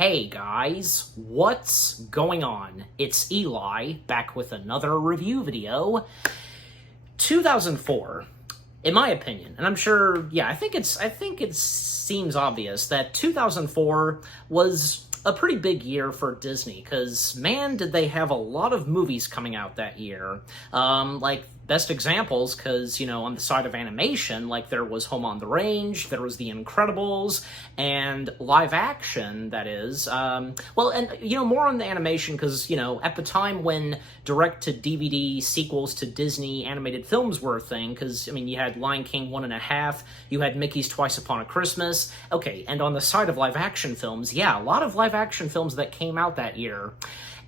Hey guys, what's going on? It's Eli, back with another review video. 2004, in my opinion, and I'm sure, I think it seems obvious that 2004 was a pretty big year for Disney, because, man, did they have a lot of movies coming out that year. Like, best examples, because, on the side of animation, like, there was Home on the Range, there was The Incredibles, and live action, that is. More on the animation, because, at the time when direct-to-DVD sequels to Disney animated films were a thing, because, you had Lion King 1.5, you had Mickey's Twice Upon a Christmas. Okay, and on the side of live action films, a lot of live action films that came out that year.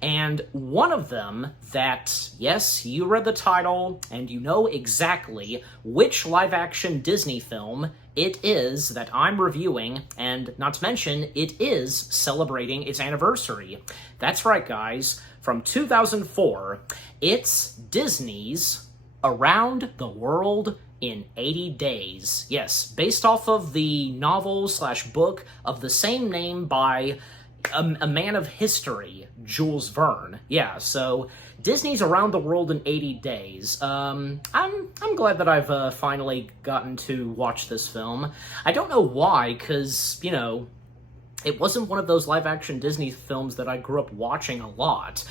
And one of them that, yes, you read the title, and you know exactly which live-action Disney film it is that I'm reviewing, and not to mention, it is celebrating its anniversary. That's right, guys. From 2004, it's Disney's Around the World in 80 Days. Yes, based off of the novel/book of the same name by a man of history, Jules Verne. Yeah, so Disney's Around the World in 80 Days. I'm glad that I've finally gotten to watch this film. I don't know why, because, it wasn't one of those live-action Disney films that I grew up watching a lot.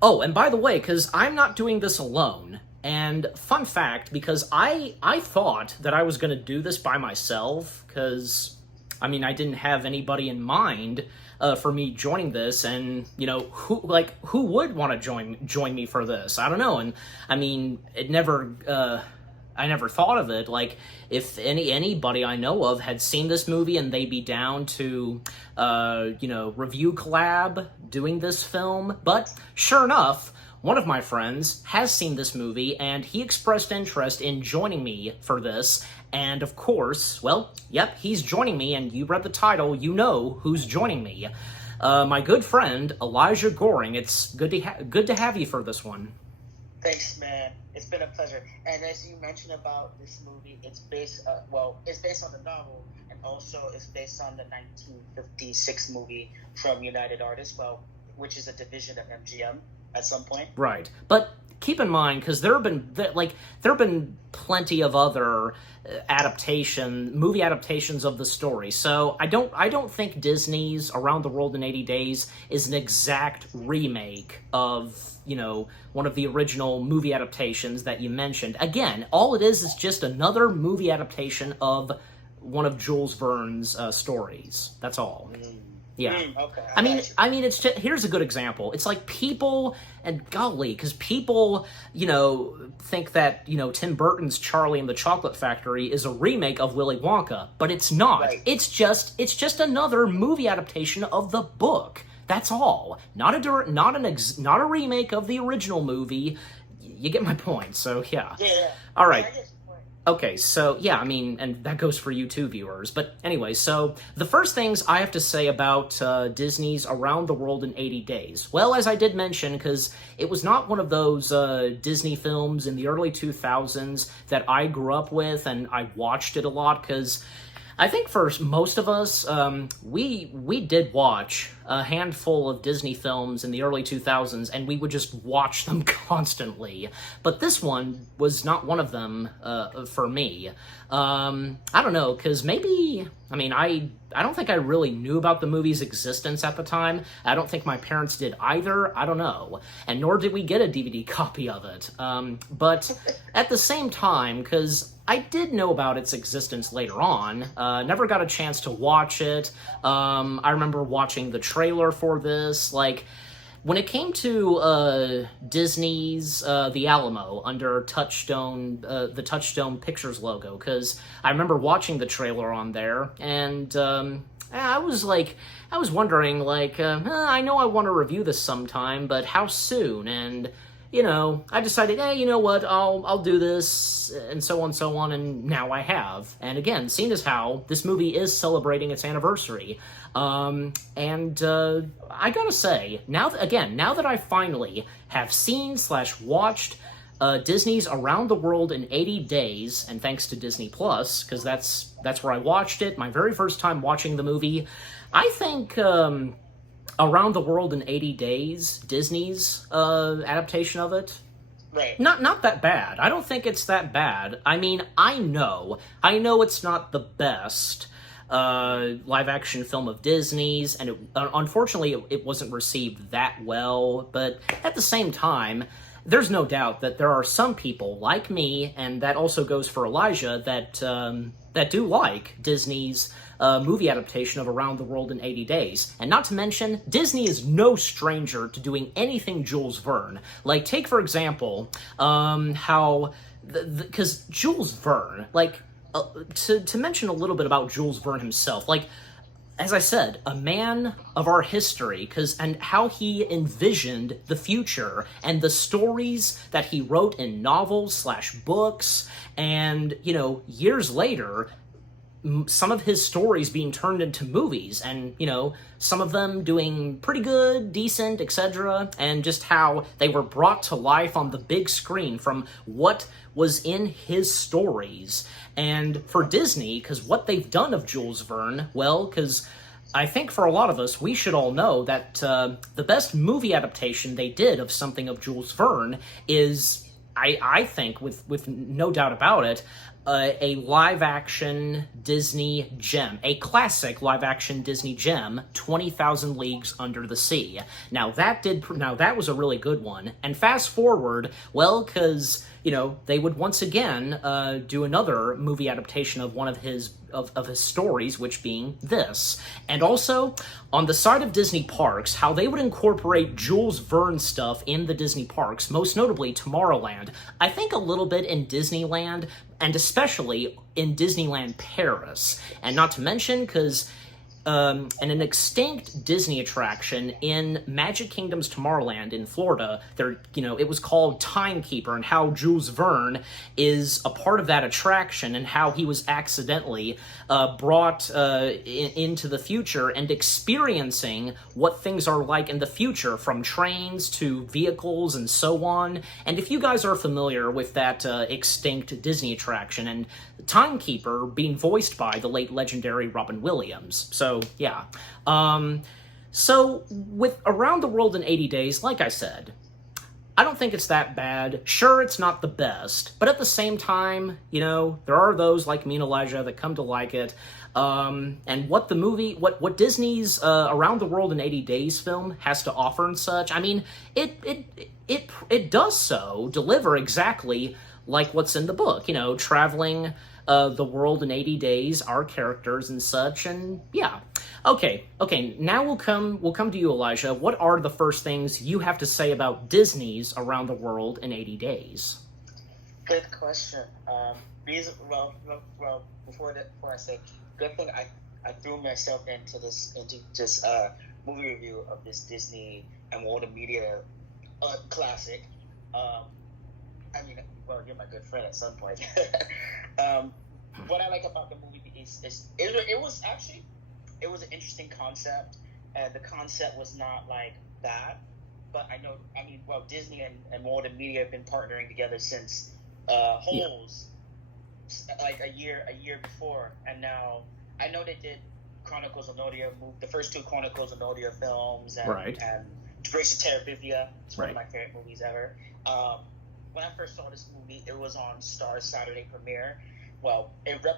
Oh, and by the way, because I'm not doing this alone, and fun fact, because I thought that I was going to do this by myself, because, I didn't have anybody in mind for me joining this, and, who would want to join me for this? I don't know, and, it never, I never thought of it. Like, if anybody I know of had seen this movie and they'd be down to, review collab doing this film, but sure enough, one of my friends has seen this movie, and he expressed interest in joining me for this, and of course, he's joining me, and you read the title, you know who's joining me. My good friend, Elijah Goring. It's good to have you for this one. Thanks, man. It's been a pleasure. And as you mentioned about this movie, it's based on the novel, and also it's based on the 1956 movie from United Artists, which is a division of MGM at some point. Right. But keep in mind, because there have been plenty of other movie adaptations of the story. So I don't think Disney's Around the World in 80 Days is an exact remake of, one of the original movie adaptations that you mentioned. Again, all it is just another movie adaptation of one of Jules Verne's stories. That's all. Yeah. Okay. It's just, here's a good example. It's like people, and golly, because people, think that, Tim Burton's Charlie and the Chocolate Factory is a remake of Willy Wonka, but it's not. Right. It's just another movie adaptation of the book. That's all. Not a remake of the original movie. You get my point. So yeah. Yeah. All right. Okay, so, and that goes for you too, viewers. But anyway, so the first things I have to say about Disney's Around the World in 80 Days. Well, as I did mention, because it was not one of those Disney films in the early 2000s that I grew up with, and I watched it a lot, because I think for most of us, we did watch a handful of Disney films in the early 2000s, and we would just watch them constantly. But this one was not one of them for me. I don't know, because maybe, I don't think I really knew about the movie's existence at the time. I don't think my parents did either. I don't know. And nor did we get a DVD copy of it. But at the same time, because I did know about its existence later on, never got a chance to watch it. I remember watching the trailer for this. Like, when it came to Disney's The Alamo under the Touchstone Pictures logo, because I remember watching the trailer on there, and I was wondering, I know I want to review this sometime, but how soon? And I decided, hey, you know what, I'll do this, and so on, and now I have. And again, seeing as how this movie is celebrating its anniversary, I gotta say, now that I finally have seen/watched Disney's Around the World in 80 Days, and thanks to Disney Plus, because that's where I watched it, my very first time watching the movie, I think Around the World in 80 Days, Disney's adaptation of it. Right. Not that bad. I don't think it's that bad. I mean, I know it's not the best live action film of Disney's, and unfortunately, it wasn't received that well. But at the same time, there's no doubt that there are some people like me, and that also goes for Elijah, that do like Disney's movie adaptation of Around the World in 80 Days. And not to mention, Disney is no stranger to doing anything Jules Verne. Like, take for example, how, because Jules Verne, like, to mention a little bit about Jules Verne himself, like, as I said, a man of our history, and how he envisioned the future and the stories that he wrote in novels / books, and, years later, some of his stories being turned into movies, and, some of them doing pretty good, decent, etc., and just how they were brought to life on the big screen from what was in his stories. And for Disney, because what they've done of Jules Verne, well, because I think for a lot of us, we should all know that the best movie adaptation they did of something of Jules Verne is, I think, with no doubt about it, a live-action Disney gem, a classic live-action Disney gem, 20,000 Leagues Under the Sea. Now that was a really good one. And fast forward, well, because they would once again do another movie adaptation of one of his stories, which being this. And also, on the side of Disney parks, how they would incorporate Jules Verne stuff in the Disney parks, most notably Tomorrowland. I think a little bit in Disneyland, and especially in Disneyland Paris. And not to mention, because and an extinct Disney attraction in Magic Kingdom's Tomorrowland in Florida, it was called Timekeeper, and how Jules Verne is a part of that attraction, and how he was accidentally brought into the future and experiencing what things are like in the future, from trains to vehicles and so on. And if you guys are familiar with that extinct Disney attraction, and Timekeeper being voiced by the late legendary Robin Williams. So, yeah. So, with Around the World in 80 Days, like I said, I don't think it's that bad. Sure, it's not the best, but at the same time, there are those like me and Elijah that come to like it. And what Disney's Around the World in 80 Days film has to offer and such, I mean, it does so deliver exactly like what's in the book, traveling the world in 80 days, our characters and such, and yeah. Okay, now we'll come to you, Elijah. What are the first things you have to say about Disney's Around the World in 80 Days? Good question. Before I say, good thing I threw myself into this movie review of this Disney and World of Media classic. I mean, well, you're my good friend at some point. What I like about the movie is it was an interesting concept, and the concept was not like bad. But Disney and World of Media have been partnering together since Holes, like a year before, and now I know they did Chronicles of Narnia, the first two Chronicles of Narnia films, and right. And Embrace of Terabithia. It's one right. of my favorite movies ever. When I first saw this movie, it was on Star's Saturday premiere. Well,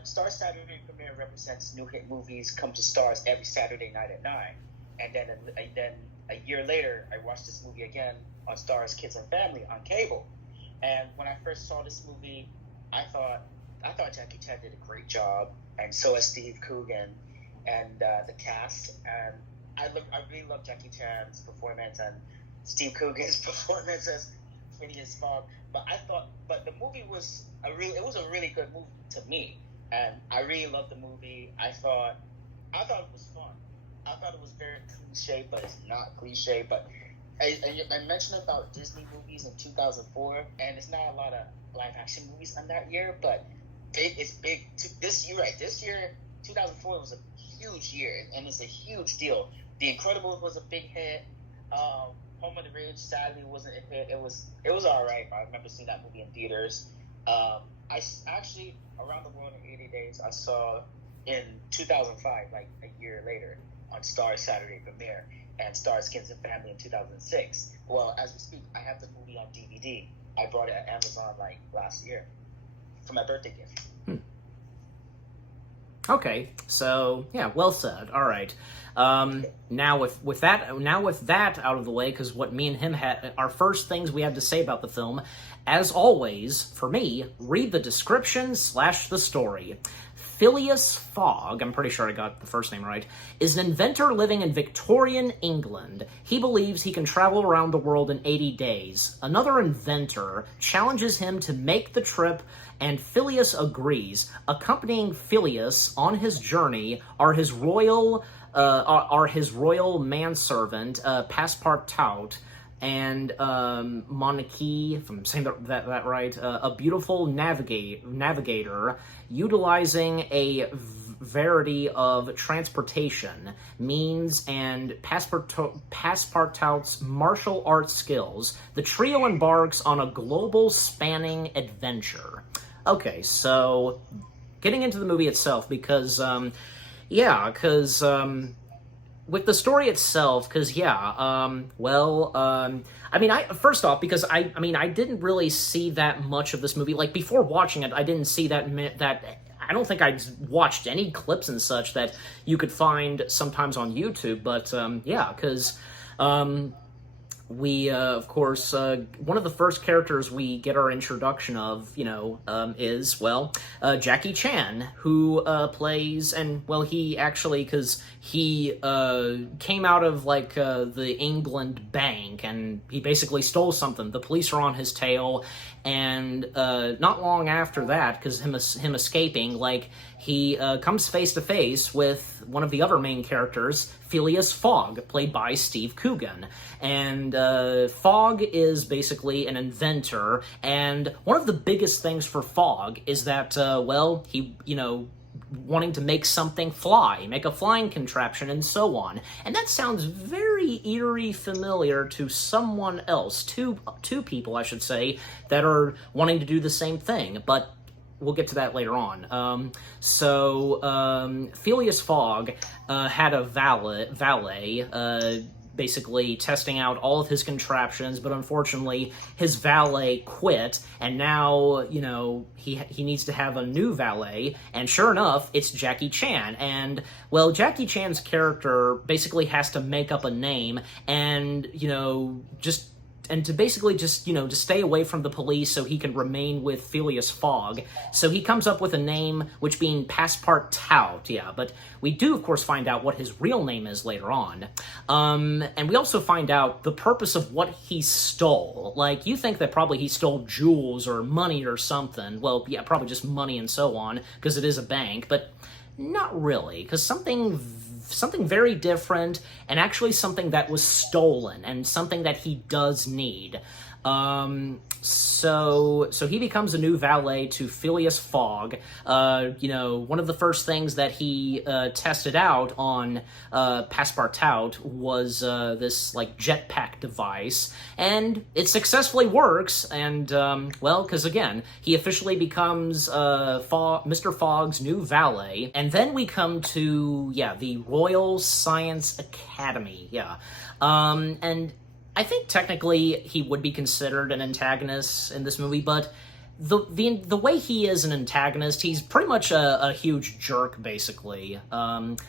Star's Saturday premiere represents new hit movies come to Star's every Saturday night at 9. And then a year later, I watched this movie again on Star's Kids and Family on cable. And when I first saw this movie, I thought Jackie Chan did a great job, and so has Steve Coogan and the cast. And I really love Jackie Chan's performance and Steve Coogan's performance as Phineas Fogg. But the movie was a really good movie to me, and I really loved the movie. I thought it was fun. I thought it was very cliche, but it's not cliche. But I mentioned about Disney movies in 2004, and it's not a lot of live action movies on that year, but it's big. This year, 2004 was a huge year, and it's a huge deal. The Incredibles was a big hit. Home of the Rage sadly wasn't a hit. It was all right. I remember seeing that movie in theaters. I actually Around the World in 80 Days I saw in 2005, like a year later, on Star's Saturday premiere, and starred Skins and Family in 2006. Well, as we speak, I have the movie on DVD. I bought it at Amazon like last year for my birthday gift. Okay, so yeah, well said. All right. Now with that out of the way, because what me and him had, our first things we had to say about the film, as always, for me, read the description / the story. Phileas Fogg, I'm pretty sure I got the first name right, is an inventor living in Victorian England. He believes he can travel around the world in 80 days. Another inventor challenges him to make the trip, and Phileas agrees. Accompanying Phileas on his journey are his royal manservant, Passepartout, and Monarchy, if I'm saying that right, a beautiful navigator utilizing a variety of transportation means and Passepartout's martial arts skills. The trio embarks on a global spanning adventure. Okay, so getting into the movie itself, because with the story itself, because first off, because I didn't really see that much of this movie. Like, before watching it, I didn't see that I don't think I watched any clips and such that you could find sometimes on YouTube. But because we, of course, one of the first characters we get our introduction of, is, Jackie Chan, who plays, and, he actually, because he came out of, the England bank, and he basically stole something. The police are on his tail, and not long after that, because him escaping, he comes face to face with one of the other main characters, Phileas Fogg, played by Steve Coogan. And Fogg is basically an inventor, and one of the biggest things for Fogg is that, he, wanting to make something fly, make a flying contraption, and so on. And that sounds very eerie familiar to someone else, two people, I should say, that are wanting to do the same thing, but we'll get to that later on. Phileas Fogg had a valet basically testing out all of his contraptions, but unfortunately his valet quit, and now, he needs to have a new valet, and sure enough, it's Jackie Chan. And, Jackie Chan's character basically has to make up a name, and, to stay away from the police so he can remain with Phileas Fogg. So he comes up with a name, which being Passepartout, but we do, of course, find out what his real name is later on. And we also find out the purpose of what he stole. You think that probably he stole jewels or money or something. Well, yeah, probably just money and so on, because it is a bank, but not really, because something very different, and actually something that was stolen, and something that he does need. So he becomes a new valet to Phileas Fogg. One of the first things that he tested out on Passepartout was this jetpack device, and it successfully works. And because again, he officially becomes Mr. Fogg's new valet. And then we come to the Royal Science Academy. And I think technically he would be considered an antagonist in this movie, but the way he is an antagonist, he's pretty much a huge jerk, basically.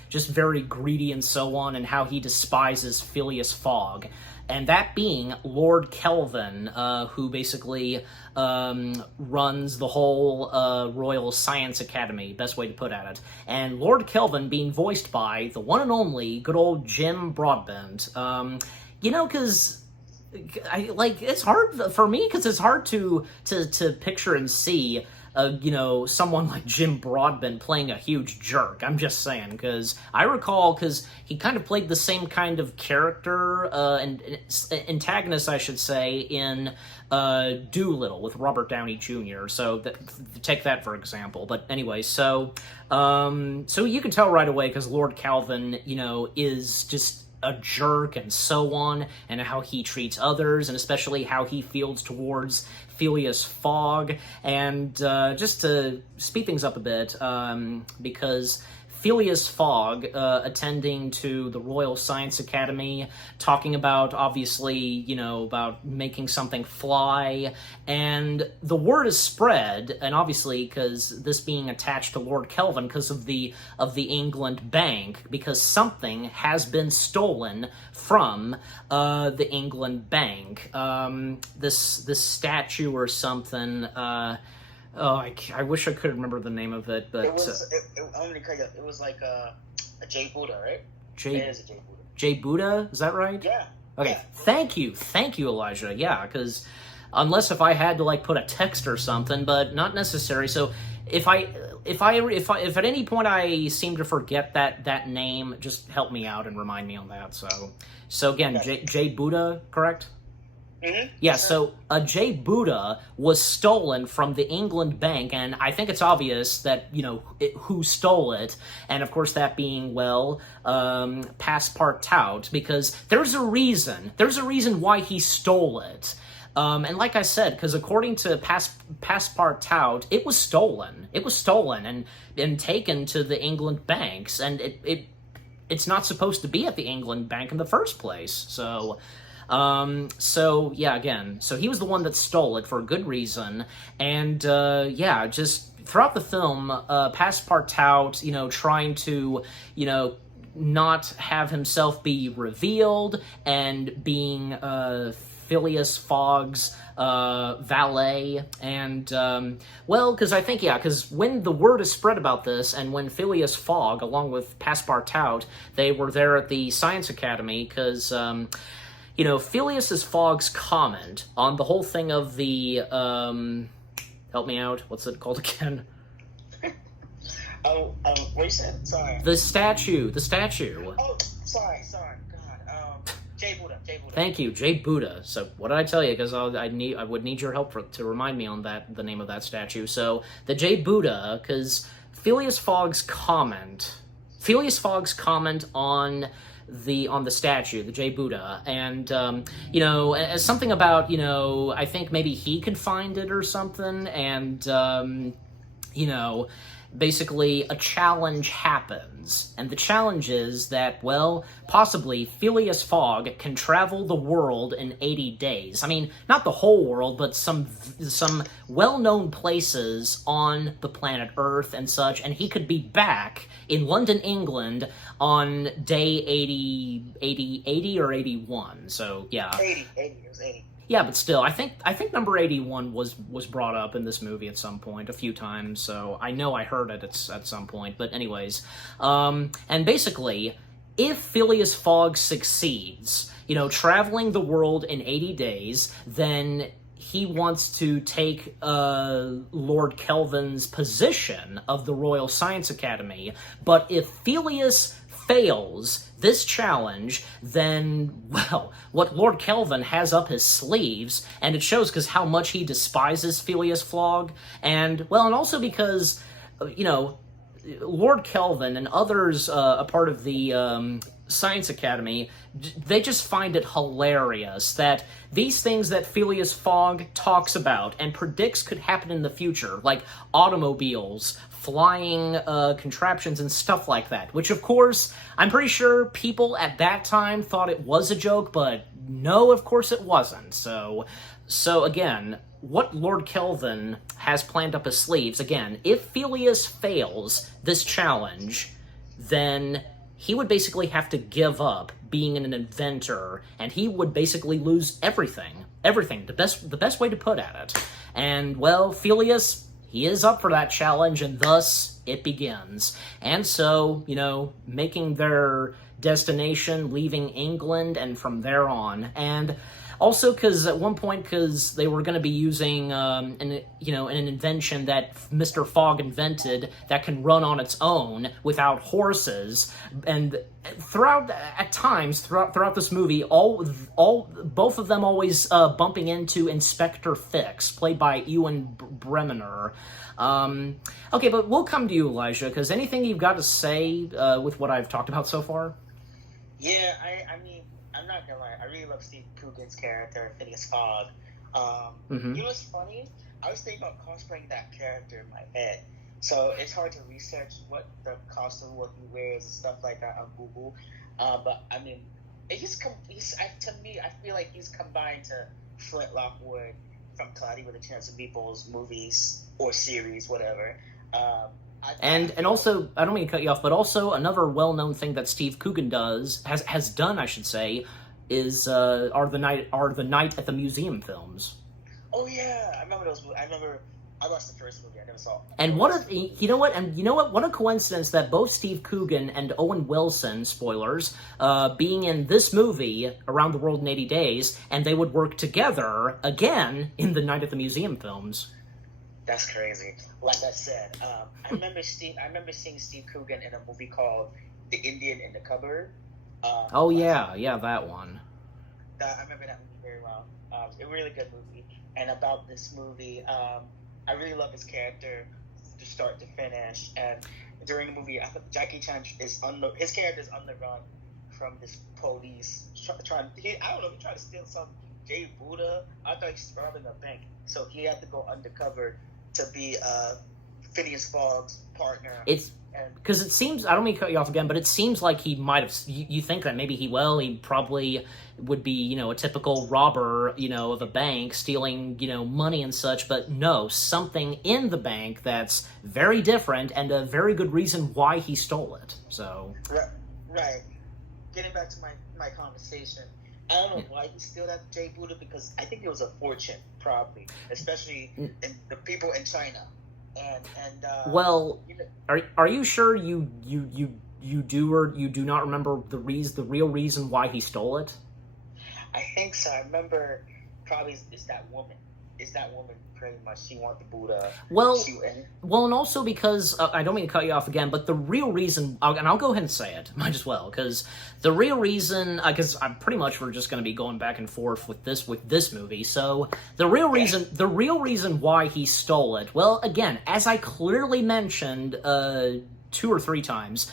Just very greedy and so on, and how he despises Phileas Fogg. And that being Lord Kelvin, who basically runs the whole Royal Science Academy, best way to put at it. And Lord Kelvin being voiced by the one and only good old Jim Broadbent. Because it's hard for me, because it's hard to picture and see someone like Jim Broadbent playing a huge jerk. I'm just saying, because I recall, because he kind of played the same kind of character, and antagonist, I should say, in Doolittle with Robert Downey Jr. So take that for example. But anyway, so you can tell right away, because Lord Calvin, is just a jerk and so on, and how he treats others, and especially how he feels towards Phileas Fogg. And just to speed things up a bit, because Phileas Fogg attending to the Royal Science Academy, talking about, obviously, about making something fly, and the word is spread, and obviously, because this being attached to Lord Kelvin, because of the England Bank, because something has been stolen from the England Bank. This statue or something. I wish I could remember the name of it, but I'm gonna cut you up. It was like a J Buddha, right? J It is a J Buddha. J Buddha, is that right? Yeah. Okay. Yeah. Thank you, Elijah. Yeah, because unless if I had to put a text or something, but not necessary. So if at any point I seem to forget that name, just help me out and remind me on that. So again, J Buddha, correct? Mm-hmm. Yeah, so a J Buddha was stolen from the England Bank, and I think it's obvious that, who stole it, and of course that being, Passepartout, because there's a reason why he stole it. And like I said, because according to Passepartout, it was stolen. It was stolen and taken to the England banks, and it's not supposed to be at the England Bank in the first place, so he was the one that stole it for a good reason, and just throughout the film, Passepartout, trying to, not have himself be revealed, and being Phileas Fogg's valet, and because when the word is spread about this, and when Phileas Fogg, along with Passepartout, they were there at the Science Academy, because Phileas Fogg's comment on the whole thing of the, help me out, what's it called again? What you said? Sorry. The statue. Oh, sorry, God. J Buddha. Thank you, J Buddha. So, what did I tell you? Because I would need your help to remind me on the name of that statue. So, the J Buddha, because Phileas Fogg's comment on the statue, the J Buddha, and as something about, I think maybe he could find it or something, and basically a challenge happens, and the challenge is that, possibly Phileas Fogg can travel the world in 80 days. I mean, not the whole world, but some well-known places on the planet Earth and such, and he could be back in London, England on day 80 or 81, so yeah. 80, it was 80. Yeah, but still, I think number 81 was brought up in this movie at some point, a few times, so I know I heard it at some point, but anyways. And basically, if Phileas Fogg succeeds, traveling the world in 80 days, then he wants to take Lord Kelvin's position of the Royal Science Academy, but if Phileas fails this challenge, then, what Lord Kelvin has up his sleeves, and it shows because how much he despises Phileas Fogg, and also because, Lord Kelvin and others a part of the Science Academy, they just find it hilarious that these things that Phileas Fogg talks about and predicts could happen in the future, like automobiles, flying contraptions, and stuff like that, which, of course, I'm pretty sure people at that time thought it was a joke, but no, of course it wasn't. So again, what Lord Kelvin has planned up his sleeves, again, if Phileas fails this challenge, then he would basically have to give up being an inventor, and he would basically lose everything, the best way to put at it. And, Phileas, he is up for that challenge, and thus it begins. And so, making their destination, leaving England, and from there on. And also, because at one point, because they were going to be using an invention that Mr. Fogg invented that can run on its own without horses, and throughout this movie, both of them always bumping into Inspector Fix, played by Ewan Bremner. Okay, but we'll come to you, Elijah, because anything you've got to say with what I've talked about so far? Yeah, I mean, I'm not gonna lie, I really love Steve Coogan's character, Phileas Fogg. You know what's funny? I was thinking about cosplaying that character in my head. so it's hard to research what the costume, what he wears, and stuff like that on Google. But I mean, to me, I feel like he's combined to Flint Lockwood from Cloudy with a Chance of Meatballs movies or series, whatever. And also, I don't mean to cut you off, but also another well-known thing that Steve Coogan has done, I should say, is are the night at the museum films. Oh yeah, I remember those. I watched the first movie. I never saw. And you know what? What a coincidence that both Steve Coogan and Owen Wilson, spoilers, being in this movie, Around the World in 80 Days, and they would work together again in the Night at the Museum films. That's crazy. Like I said, I remember seeing Steve Coogan in a movie called The Indian in the Cupboard. Oh yeah, that one. I remember that movie very well. It's a really good movie. And about this movie, I really love his character to start to finish. And during the movie, I think Jackie Chan his character is on the run from this police trying. I don't know. He tried to steal some Jay Buddha. I thought he was robbing a bank, so he had to go undercover to be Phineas Fogg's partner. It's because it seems, I don't mean to cut you off again, but it seems like he might have, you think that maybe he probably would be, a typical robber, of a bank, stealing, money and such, but no, something in the bank that's very different and a very good reason why he stole it, so. Right. Getting back to my conversation, I don't know why he stole that Jay Buddha, because I think it was a fortune, probably, especially in the people in China. Well, are you sure you do or you do not remember the real reason why he stole it? I think so. I remember probably it's that woman. It's that woman pretty much. She wanted the Buddha. Well, and also because I don't mean to cut you off again, but the real reason, and I'll go ahead and say it, might as well, because the real reason, because I'm pretty much we're just going to be going back and forth with this movie. So the real reason why he stole it, well, again, as I clearly mentioned 2 or 3 times,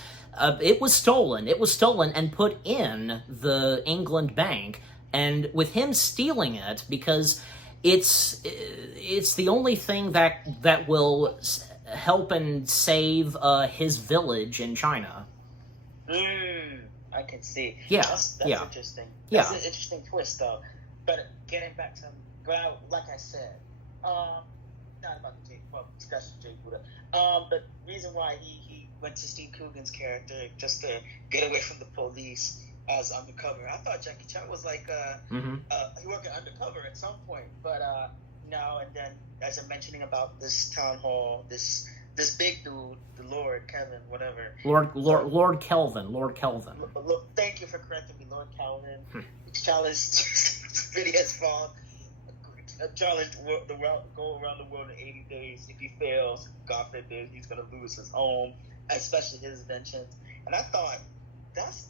it was stolen. It was stolen and put in the England bank, and with him stealing it because it's the only thing that will help and save his village in China. I can see. Yeah, that's yeah. Interesting. Yeah. That's an interesting twist, though. But getting back to, like I said, not about the discussion Jay Buddha. But reason why he went to Steve Coogan's character just to get away from the police as undercover. I thought Jackie Chan was like he working undercover at some point, but now and then, as I'm mentioning about this town hall, this big dude, the Lord Kevin, whatever. Lord Kelvin. Thank you for correcting me, Lord Kelvin. Challenged Phineas Fogg. Challenged the world, go around the world in 80 days. If he fails, God forbid, he's gonna lose his home, especially his inventions. And I thought, that's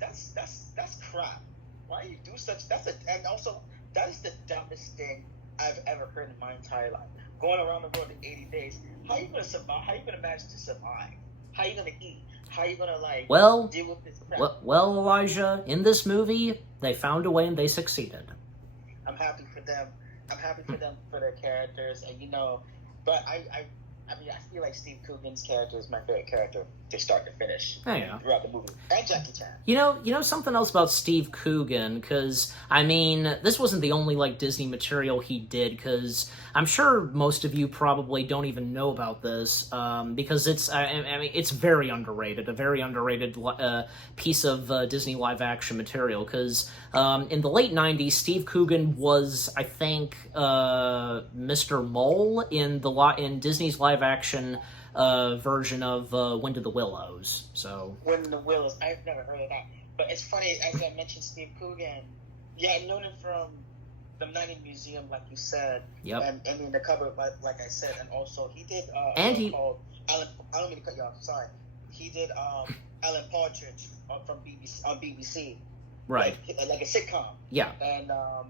crap. Why do you do such? And also that is the dumbest thing I've ever heard in my entire life. Going around the world in 80 days. How are you gonna survive? How are you gonna manage to survive? How are you gonna eat? How are you gonna deal with this crap? Well, Elijah, in this movie, they found a way and they succeeded. I'm happy for them. I'm happy for them for their characters, and but I mean, I feel like Steve Coogan's character is my favorite character to start to finish throughout the movie. And Jackie Chan. You know something else about Steve Coogan, because, I mean, this wasn't the only, Disney material he did, because I'm sure most of you probably don't even know about this, because it's very underrated, a very underrated piece of Disney live-action material, because in the late 90s, Steve Coogan was, I think, Mr. Mole in Disney's live-action version of Wind of the Willows. So Wind of the Willows, I've never heard of that. But it's funny, as I mentioned Steve Coogan, I've known him from the Night in the Museum, like you said, and in the cover, like I said, and also he did called Alan. I don't mean to cut you off. Sorry, he did Alan Partridge from BBC, right, like a sitcom. Yeah,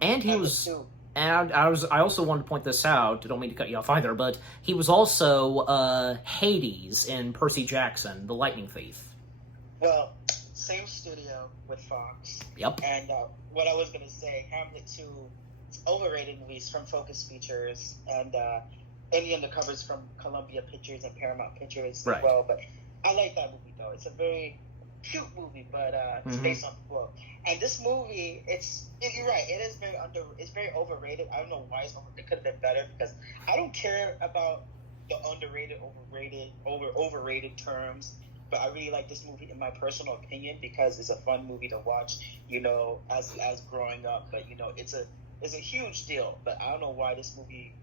and he was. And I also wanted to point this out, I don't mean to cut you off either, but he was also Hades in Percy Jackson, the Lightning Thief. Well, same studio with Fox. Yep. And what I was going to say, Hamlet 2, overrated movies from Focus Features, and any undercovers from Columbia Pictures and Paramount Pictures Right. as well. But I like that movie though. It's a very cute movie, but it's based on the book. And this movie, you're right. It is it's very overrated. I don't know why it could have been better, because I don't care about the underrated, overrated terms. But I really like this movie in my personal opinion because it's a fun movie to watch. As growing up, but it's a huge deal. But I don't know why this movie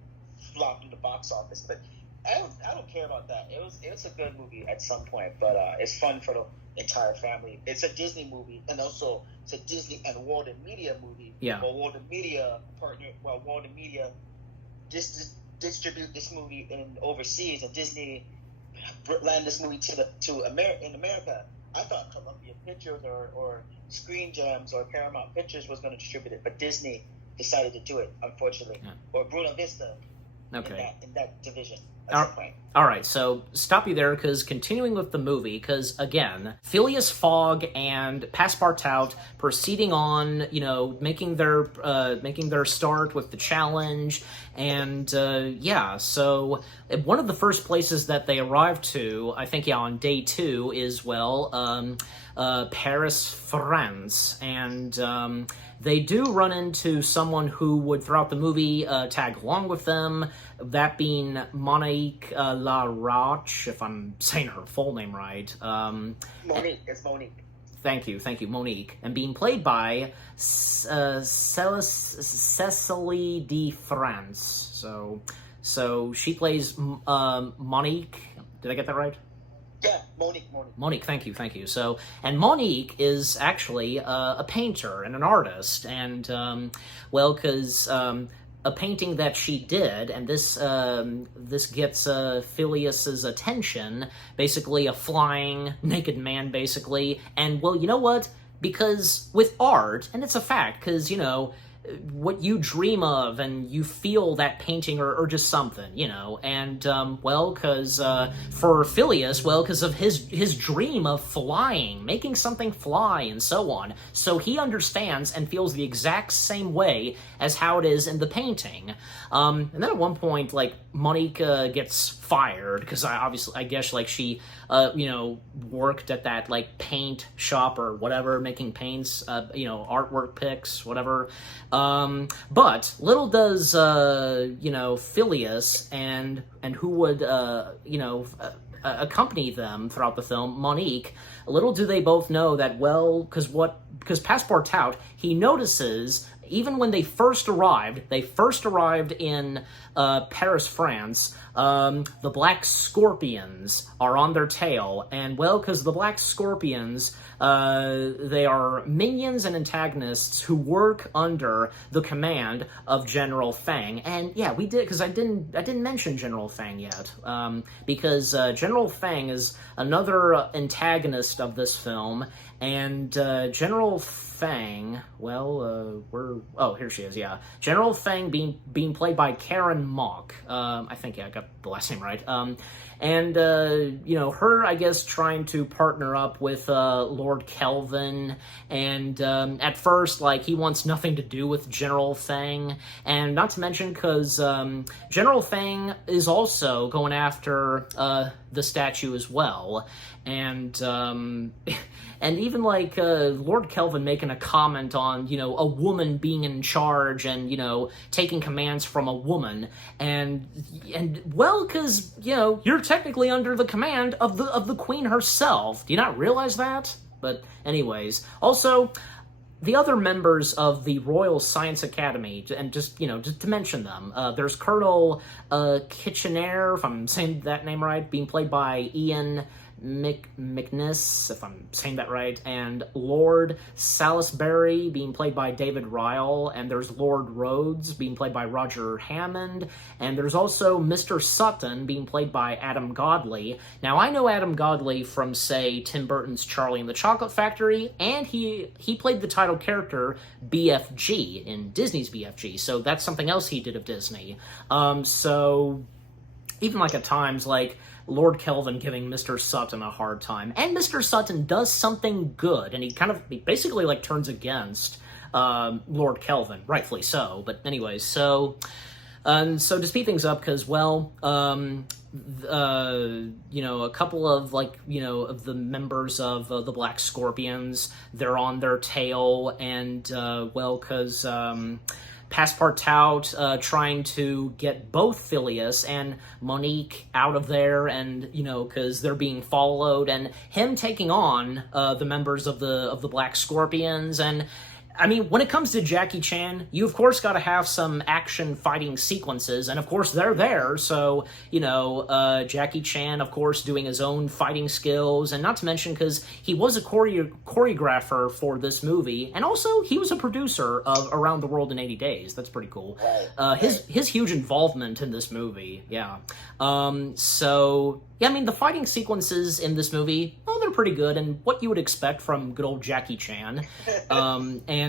flopped in the box office. But I don't care about that. It was a good movie at some point, but it's fun for the entire family. It's a Disney movie, and also it's a Disney and Walden Media movie. Yeah. Well, Walden Media distribute this movie in overseas, and Disney land this movie in America. I thought Columbia Pictures or Screen Gems or Paramount Pictures was going to distribute it, but Disney decided to do it, unfortunately, or Buena Vista. Okay. In that division. That's the point. All right, so stop you there, because continuing with the movie, because again, Phileas Fogg and Passepartout proceeding on, making their start with the challenge, and so one of the first places that they arrived to, I think, on day 2 is Paris, France, and they do run into someone who would, throughout the movie, tag along with them, that being Monique Laroche, if I'm saying her full name right. Monique, it's Monique. Thank you, Monique. And being played by Cecily de France. So she plays Monique. Did I get that right? Yeah, Monique. Thank you. So, and Monique is actually a painter and an artist, and because a painting that she did, and this gets Phileas's attention, basically a flying naked man, basically, and well, you know what? Because with art, and it's a fact, because what you dream of and you feel that painting or just something, and because for Phileas, because of his dream of flying, making something fly and so on, so he understands and feels the exact same way as how it is in the painting. And then at one point, Monique gets fired because I guess she worked at that paint shop or whatever, making paints, artwork pics, whatever. But little does Phileas and who would accompany them throughout the film, Monique, little do they both know that, because Passepartout, he notices, even when they first arrived in Paris, France, the Black Scorpions are on their tail, and because the Black Scorpions, they are minions and antagonists who work under the command of General Fang. And yeah, we did, because I didn't mention General Fang yet, because General Fang is another antagonist of this film, and General Fang, here she is, yeah. General Fang being played by Karen Mock. I think, I got the last name right. Her, I guess, trying to partner up with Lord Kelvin, and at first, he wants nothing to do with General Fang, and not to mention, because General Fang is also going after the statue as well, and even Lord Kelvin making a comment on, a woman being in charge and, taking commands from a woman, and because, you're technically under the command of the Queen herself. Do you not realize that? But anyways, also, the other members of the Royal Science Academy, and just to mention them, there's Colonel Kitchener, if I'm saying that name right, being played by Ian McNiss, if I'm saying that right, and Lord Salisbury being played by David Ryle, and there's Lord Rhodes being played by Roger Hammond, and there's also Mr. Sutton being played by Adam Godley. Now, I know Adam Godley from, say, Tim Burton's Charlie and the Chocolate Factory, and he played the title character BFG in Disney's BFG, so that's something else he did of Disney. So even at times, Lord Kelvin giving Mr. Sutton a hard time. And Mr. Sutton does something good, and he basically turns against Lord Kelvin, rightfully so. But anyways, so And so to speed things up, because, well, a couple of, of the members of the Black Scorpions, they're on their tail, and, because Passepartout trying to get both Phileas and Monique out of there, and, because they're being followed, and him taking on the members of the Black Scorpions. And I mean, when it comes to Jackie Chan, you of course got to have some action fighting sequences, and of course they're there, so, Jackie Chan, of course, doing his own fighting skills, and not to mention, because he was a choreographer for this movie, and also he was a producer of Around the World in 80 Days. That's pretty cool. His huge involvement in this movie, yeah. Yeah, I mean, the fighting sequences in this movie, well, they're pretty good, and what you would expect from good old Jackie Chan.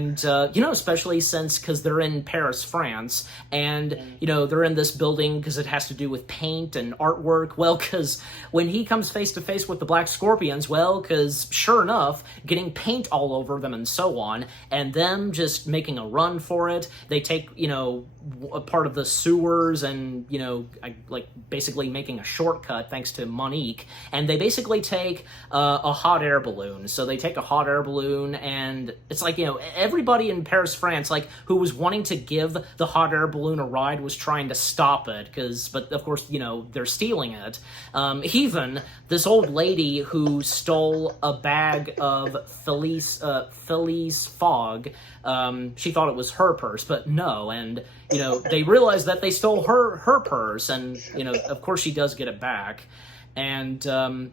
Especially because they're in Paris, France, and, they're in this building because it has to do with paint and artwork. Well, because when he comes face to face with the Black Scorpions, well, because sure enough, getting paint all over them and so on, and them just making a run for it, they take, a part of the sewers and, basically making a shortcut thanks to Monique, and they basically take a hot air balloon. So they take a hot air balloon, and it's like, everybody in Paris, France, who was wanting to give the hot air balloon a ride was trying to stop it, but of course, they're stealing it. Even this old lady who stole a bag of Felice Fogg, she thought it was her purse, but no, and, they realized that they stole her purse, and, of course she does get it back. And,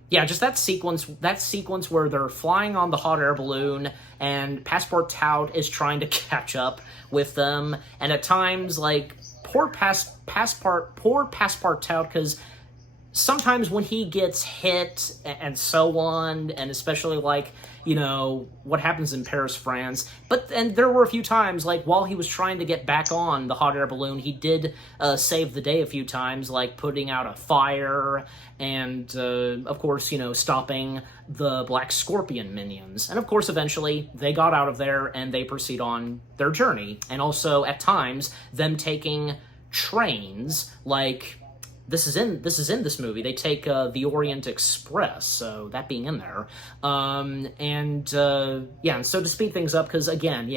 just that sequence where they're flying on the hot air balloon, and Passepartout is trying to catch up with them, and at times, poor Passepartout, because sometimes when he gets hit and so on, and especially what happens in Paris, France. And there were a few times, while he was trying to get back on the hot air balloon, he did save the day a few times, putting out a fire and, of course, stopping the Black Scorpion minions. And, of course, eventually they got out of there and they proceed on their journey. And also, at times, them taking trains, this is in this movie. They take the Orient Express, so that being in there. And so to speed things up, because again,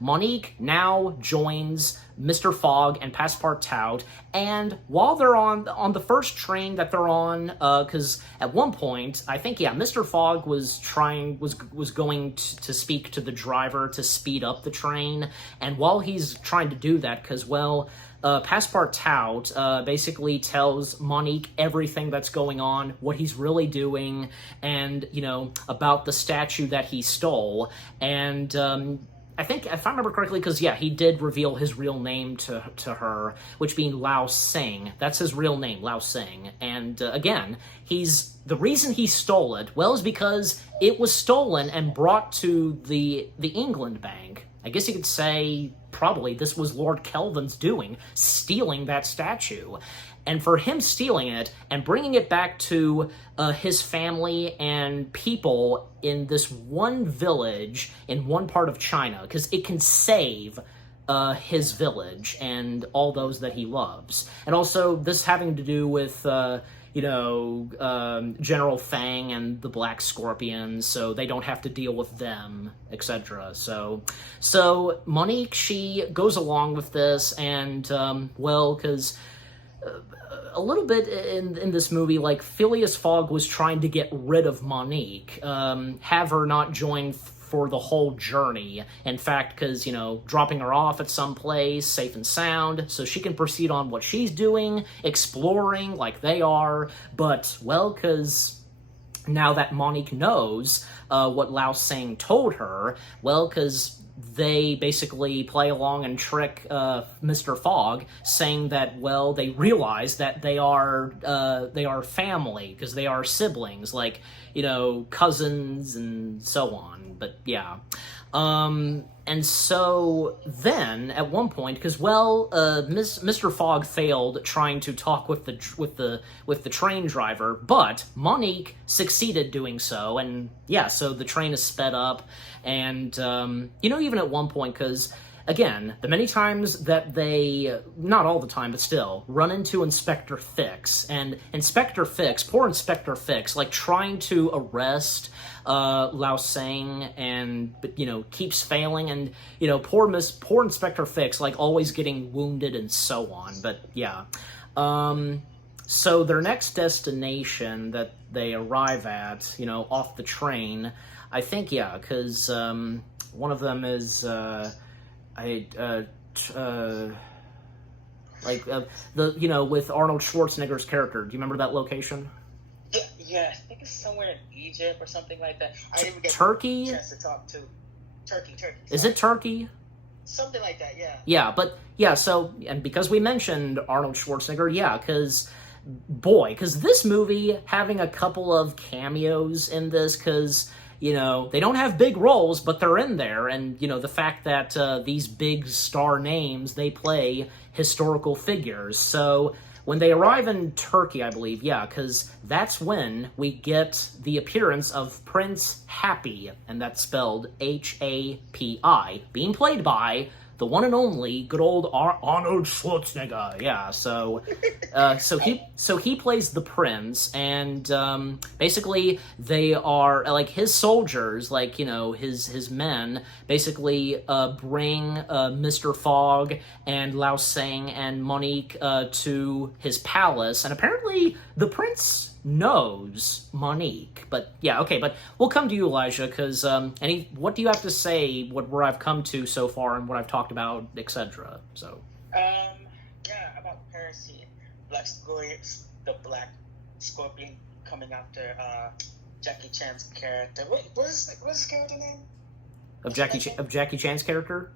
Monique now joins Mr. Fogg and Passepartout, and while they're on the first train that they're on, because at one point, I think, Mr. Fogg was going to speak to the driver to speed up the train, and while he's trying to do that, because, Passepartout basically tells Monique everything that's going on, what he's really doing, and, about the statue that he stole. And I think, if I remember correctly, because, he did reveal his real name to her, which being Lao Sing. That's his real name, Lao Sing. And, again, the reason he stole it, is because it was stolen and brought to the England Bank. I guess you could say probably this was Lord Kelvin's doing, stealing that statue. And for him stealing it and bringing it back to his family and people in this one village in one part of China, because it can save his village and all those that he loves. And also this having to do with General Fang and the Black Scorpions, so they don't have to deal with them, etc. So Monique, she goes along with this, and, because a little bit in this movie, Phileas Fogg was trying to get rid of Monique, have her not join for the whole journey. In fact, because, dropping her off at some place, safe and sound, so she can proceed on what she's doing, exploring like they are, but, because now that Monique knows what Lao Sang told her, because they basically play along and trick Mr. Fogg, saying that, they realize that they are family, because they are siblings, cousins and so on. But and so then at one point, because Mr. Fogg failed trying to talk with the train driver, but Monique succeeded doing so, and so the train is sped up, and even at one point, because again, the many times that they, not all the time, but still, run into Inspector Fix, and Inspector Fix, poor Inspector Fix, like, trying to arrest Lao Sang, and, keeps failing, and, poor Inspector Fix, like, always getting wounded and so on, but, yeah. So their next destination that they arrive at, off the train, I think, yeah, because, one of them is, with Arnold Schwarzenegger's character. Do you remember that location? Yeah, I think it's somewhere in Egypt or something like that. I didn't even get Turkey? a chance to talk to. Turkey. Is it Turkey? Something like that, yeah. Yeah, but, yeah, so, and because we mentioned Arnold Schwarzenegger, yeah, because this movie, having a couple of cameos in this, because, they don't have big roles, but they're in there, and, the fact that these big star names, they play historical figures, so when they arrive in Turkey, I believe, yeah, because that's when we get the appearance of Prince Happy, and that's spelled H-A-P-I, being played by the one and only good old Arnold Schwarzenegger. Yeah, so he plays the prince, and basically they are like his soldiers, like his men. Basically, bring Mr. Fogg and Lao Sang and Monique to his palace, and apparently the prince knows Monique, but yeah, okay, but we'll come to you, Elijah, because what do you have to say, where I've come to so far and what I've talked about, etc. So yeah, about Percy, the Black Scorpion coming after Jackie Chan's character. What's his character name? Of Jackie Chan's character?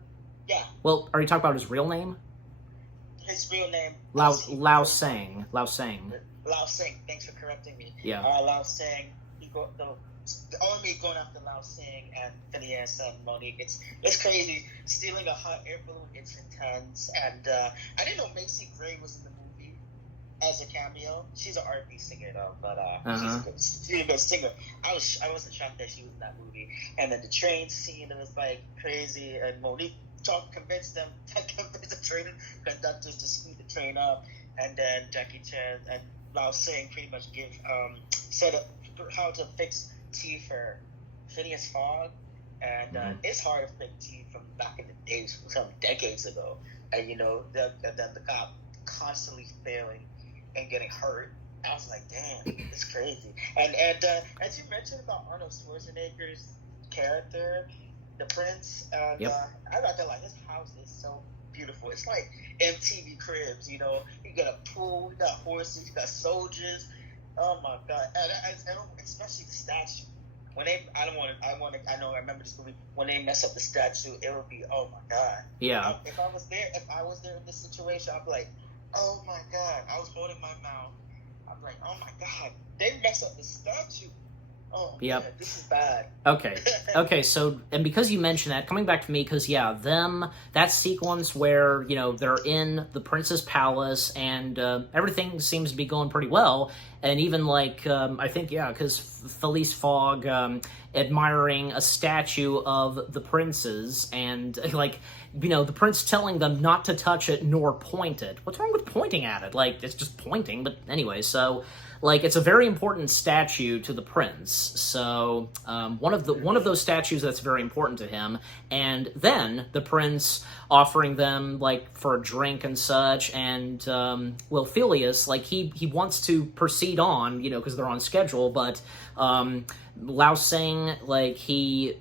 Yeah. Well, are you talking about his real name? His real name. Lao Sang. Lao Sang, thanks for correcting me. Yeah. Lao Sang, the army going after Lao Sang and Phineas and Monique. It's crazy. Stealing a hot air balloon, it's intense. And I didn't know Macy Gray was in the movie as a cameo. She's an R&B singer though, but she's a good singer. I wasn't shocked that she was in that movie. And then the train scene, it was like crazy. And Monique convinced the train conductors to speed the train up. And then Jackie Chan and Lao Sang pretty much said how to fix teeth for Phineas Fogg, and it's hard to fix teeth from back in the days, from decades ago, and the cop constantly failing and getting hurt. I was like, damn, it's crazy. And as you mentioned about Arnold Schwarzenegger's character, the prince, I got that, like, his house is so beautiful. It's like MTV Cribs, you got a pool, you got horses, you got soldiers. Oh my god! And especially the statue. When I remember this movie. When they mess up the statue, it would be, oh my god. Yeah. If I was there in this situation, I'd be like, oh my god. I was holding my mouth. I'm like, oh my god, they messed up the statue. Oh, yep. Man, this is bad. Okay, so, and because you mentioned that, coming back to me, because, yeah, that sequence where, they're in the prince's palace, and everything seems to be going pretty well, and even, like, I think, yeah, because Phileas Fogg admiring a statue of the prince's, and, like, the prince telling them not to touch it nor point it. What's wrong with pointing at it? Like, it's just pointing, but anyway, so... Like, it's a very important statue to the prince, so one of those statues that's very important to him, and then the prince offering them, like, for a drink and such, and, Phileas, like, he wants to proceed on, because they're on schedule, but Lao Sang, like, he,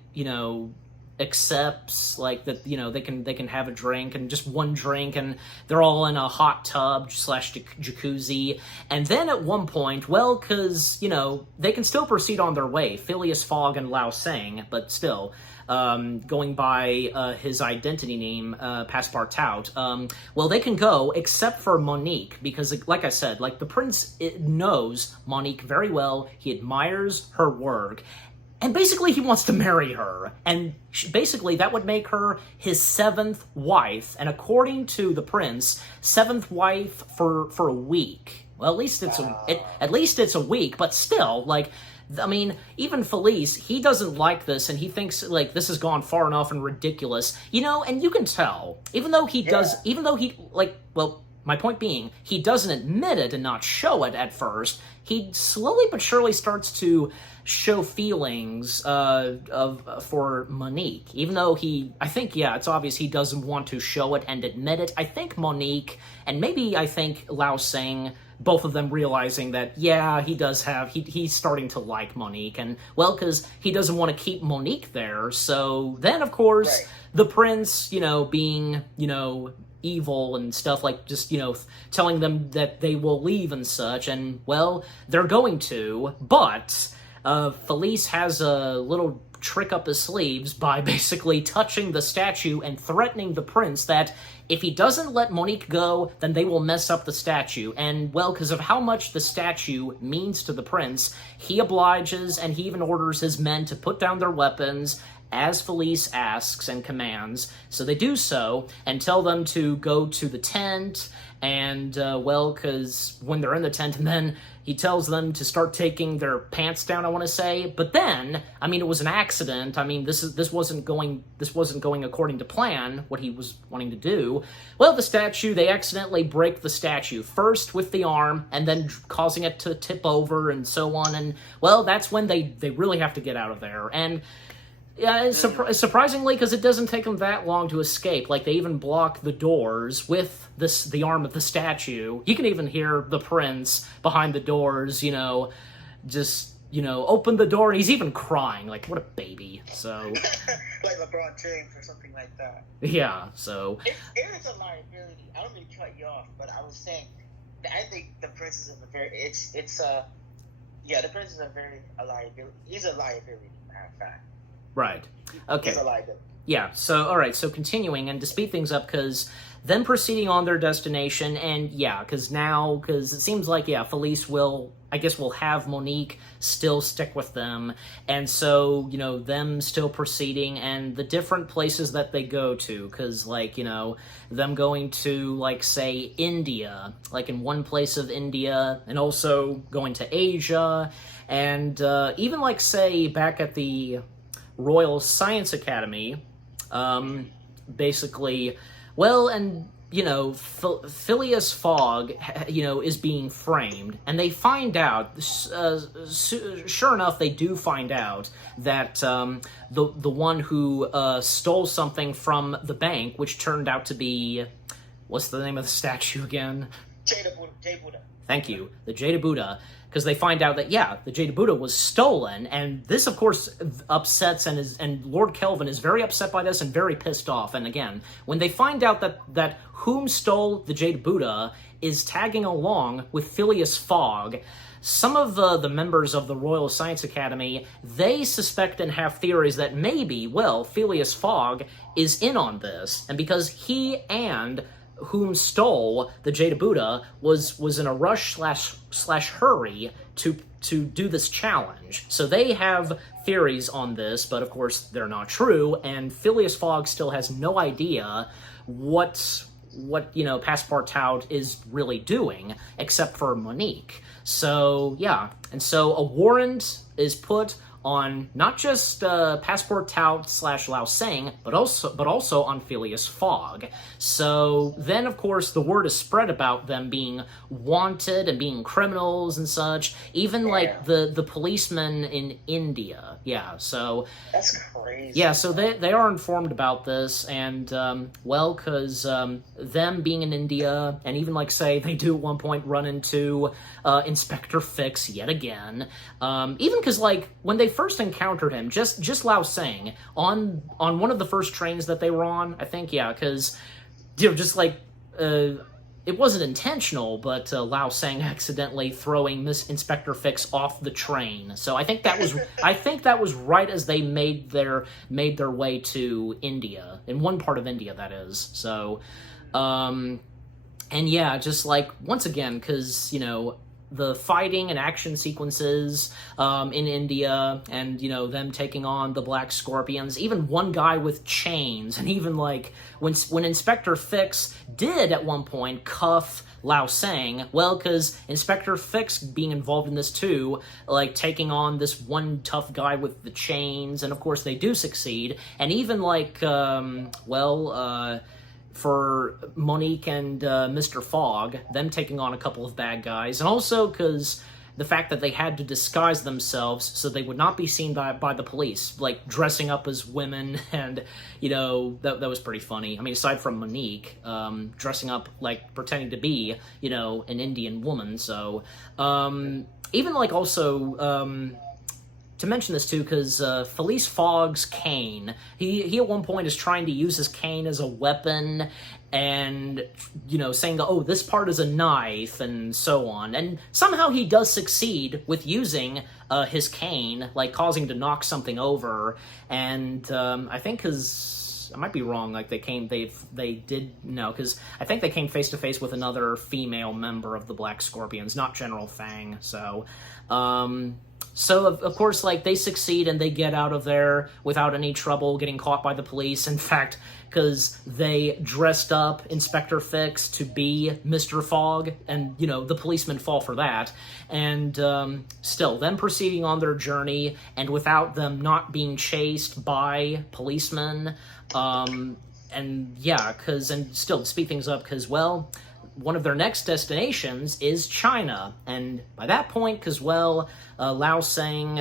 accepts, like, that, they can have a drink, and just one drink, and they're all in a hot tub / jacuzzi, and then at one point, well, because, they can still proceed on their way, Phileas Fogg and Lao Sang, but still, going by his identity name, Passepartout, well, they can go, except for Monique, because, like I said, like, the prince knows Monique very well, he admires her work, and basically, he wants to marry her, and basically that would make her his 7th wife, and according to the prince, 7th wife for a week. Well, at least it's a week, but still, like, I mean, even Felice, he doesn't like this, and he thinks, like, this has gone far enough and ridiculous. And you can tell, even though well, my point being, he doesn't admit it and not show it at first, he slowly but surely starts to show feelings for Monique. Even though I think, it's obvious he doesn't want to show it and admit it. I think Monique, and maybe I think Lao Seng, both of them realizing that, he's starting to like Monique, and, well, because he doesn't want to keep Monique there, so then, of course, Right. the prince, being, evil and stuff, like, just, telling them that they will leave and such, and, well, they're going to, but Felice has a little trick up his sleeves by basically touching the statue and threatening the prince that if he doesn't let Monique go, then they will mess up the statue. And, well, because of how much the statue means to the prince, he obliges, and he even orders his men to put down their weapons as Felice asks and commands. So they do so, and tell them to go to the tent, and, because when they're in the tent, and then he tells them to start taking their pants down, I want to say. But then, it was an accident. This wasn't going according to plan, what he was wanting to do. Well, they accidentally break the statue, first with the arm, and then causing it to tip over, and so on. And, well, that's when they really have to get out of there. And, yeah, surprisingly, because it doesn't take them that long to escape. Like, they even block the doors with the arm of the statue. You can even hear the prince behind the doors, open the door, and he's even crying. Like, what a baby. So, like LeBron James or something like that. Yeah, so... It is a liability. I don't mean to cut you off, but I was saying, I think the prince is the prince is a liability. He's a liability, matter of fact. Right. Okay. He's a liability. Yeah, so, alright, so continuing, and to speed things up, because them proceeding on their destination, and, because it seems like, Felice will have Monique still stick with them, and so, them still proceeding, and the different places that they go to, because, them going to, say, India, in one place of India, and also going to Asia, and, even, say, back at the Royal Science Academy, basically, well, and, Phileas Fogg, is being framed, and they find out, sure enough, they do find out that, the one who, stole something from the bank, which turned out to be, what's the name of the statue again? Jade Buddha. Thank you, the Jade Buddha, because they find out that, the Jade Buddha was stolen, and this, of course, upsets, and Lord Kelvin is very upset by this and very pissed off. And again, when they find out that whom stole the Jade Buddha is tagging along with Phileas Fogg, some of the members of the Royal Science Academy, they suspect and have theories that maybe, Phileas Fogg is in on this, and because he and whom stole the Jade Buddha was in a rush slash hurry to do this challenge. So they have theories on this, but of course they're not true, and Phileas Fogg still has no idea what Passepartout is really doing, except for Monique. So, and so a warrant is put on not just Passepartout / Lao Seng, but also on Phileas Fogg. So then, of course, the word is spread about them being wanted and being criminals and such. Even the policemen in India. Yeah, so that's crazy. Yeah, so they are informed about this, and because them being in India, and even say they do at one point run into Inspector Fix yet again. Even because when they first encountered him, just Lao Seng on one of the first trains that they were on, I think, because it wasn't intentional, but Lao Seng accidentally throwing Miss Inspector Fix off the train. So I think that was right as they made their way to India, in one part of India, that is. So, and just once again, because the fighting and action sequences in India, and them taking on the Black Scorpions, even one guy with chains, and even like when Inspector Fix did at one point cuff Lao Sang, well, because Inspector Fix being involved in this too, like taking on this one tough guy with the chains, and of course they do succeed, and even like for Monique and Mr. Fogg, them taking on a couple of bad guys, and also because the fact that they had to disguise themselves so they would not be seen by the police, like dressing up as women, and that was pretty funny. I mean, aside from Monique dressing up like pretending to be an Indian woman, so even like also to mention this too, because Felice Fogg's cane, he at one point is trying to use his cane as a weapon, and saying, oh, this part is a knife, and so on, and somehow he does succeed with using his cane, like causing to knock something over, and I think because I might be wrong, like they did no, because I think they came face to face with another female member of the Black Scorpions, not General Fang, so of course, like, they succeed and they get out of there without any trouble getting caught by the police. In fact, because they dressed up Inspector Fix to be Mr. Fogg, and, the policemen fall for that. And still, them proceeding on their journey, and without them not being chased by policemen. And still, to speed things up, because, well, one of their next destinations is China, and by that point, because, well, Lao Sang,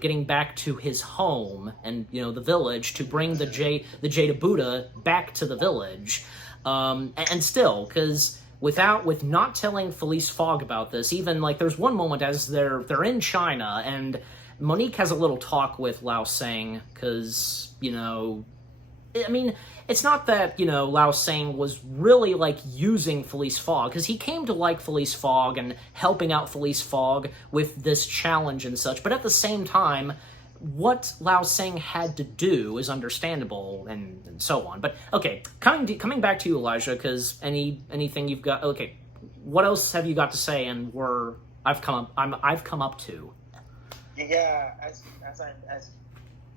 getting back to his home and, the village, to bring the Jada Buddha back to the village, and still, because with not telling Felice Fogg about this, even, like, there's one moment as they're in China, and Monique has a little talk with Lao Sang, because, I mean, it's not that, Lao Sang was really, like, using Felice Fogg, because he came to like Felice Fogg and helping out Felice Fogg with this challenge and such, but at the same time, what Lao Sang had to do is understandable, and so on. But, okay, coming back to you, Elijah, because anything you've got, okay, what else have you got to say, and I've come up to? Yeah,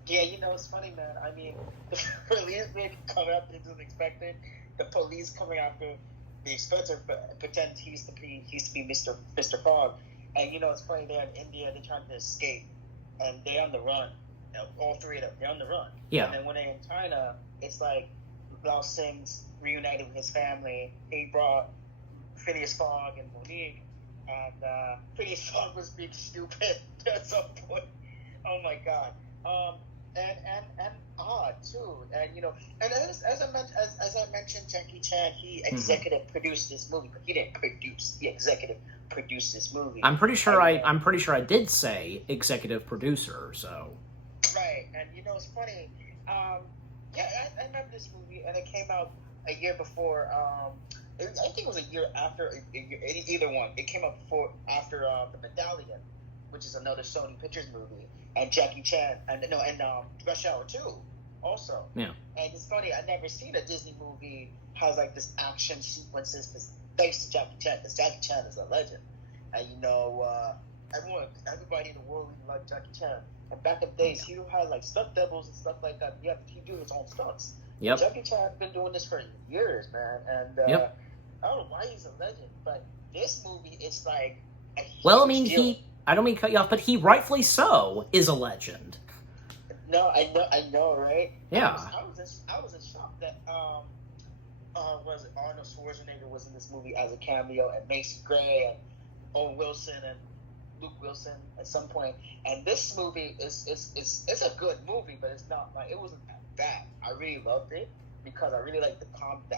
yeah, it's funny, man. I mean, the police maybe coming up into the expected. The police coming after the inspector pretend he used to be Mr. Fogg. And it's funny, they're in India, they're trying to escape, and they're on the run. All three of them, they're on the run. Yeah. And then when they're in China, it's like Lao Sing's reunited with his family. He brought Phineas Fogg and Monique, and Phineas Fogg was being stupid at some point. Oh my God. And odd too, and and as I mentioned, Jackie Chan, he executive produced this movie, but he didn't produce. He executive produced this movie. I'm pretty sure I did say executive producer. So right, and it's funny. I remember this movie, and it came out a year before. I think it was a year after. Either one. It came out after The Medallion, which is another Sony Pictures movie. And Jackie Chan, and Rush Hour 2 also. Yeah. And it's funny, I've never seen a Disney movie has like this action sequences, thanks to Jackie Chan, because Jackie Chan is a legend. And everybody in the world really liked Jackie Chan. And back in the days, he had like stunt doubles and stuff like that. Yeah, he do his own stunts. Yep. Jackie Chan's been doing this for years, man. And I don't know why he's a legend, but this movie is like a huge deal. I don't mean to cut you off, but he rightfully so is a legend. No, I know, right? Yeah. I was in shock that was it Arnold Schwarzenegger was in this movie as a cameo, and Macy Gray and Owen Wilson and Luke Wilson at some point. And this movie is a good movie, but it's not like, it wasn't that bad. I really loved it because I really like the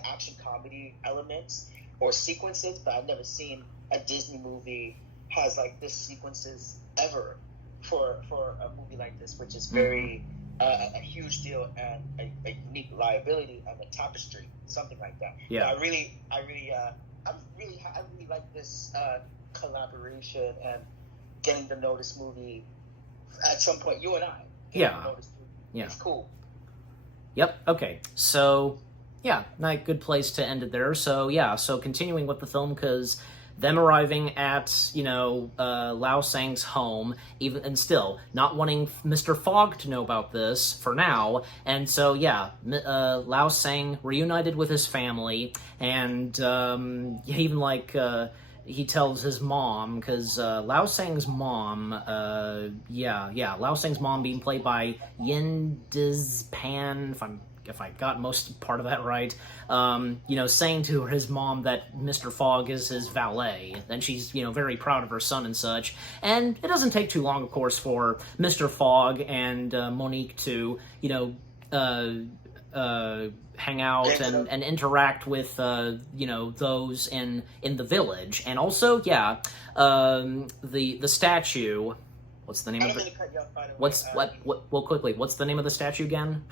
action comedy elements or sequences, but I've never seen a Disney movie has like this sequences ever for a movie like this, which is very a huge deal and a unique liability and a tapestry, something like that. Yeah, but I really like this collaboration and getting to know this movie at some point. You and I, it's cool. Yep. Okay. So, yeah, not a good place to end it there. So, yeah. So, continuing with the film, because them arriving at, Lao Sang's home, and still not wanting Mr. Fogg to know about this for now. And so, yeah, Lao Sang reunited with his family, and even he tells his mom, because Lao Sang's mom, Lao Sang's mom being played by Yin Diz Pan, if I got most part of that right, saying to his mom that Mr. Fogg is his valet, and she's, very proud of her son and such. And it doesn't take too long, of course, for Mr. Fogg and Monique to, hang out and interact with those in the village. And also, the statue. What's the name of it? What's the name of the statue again?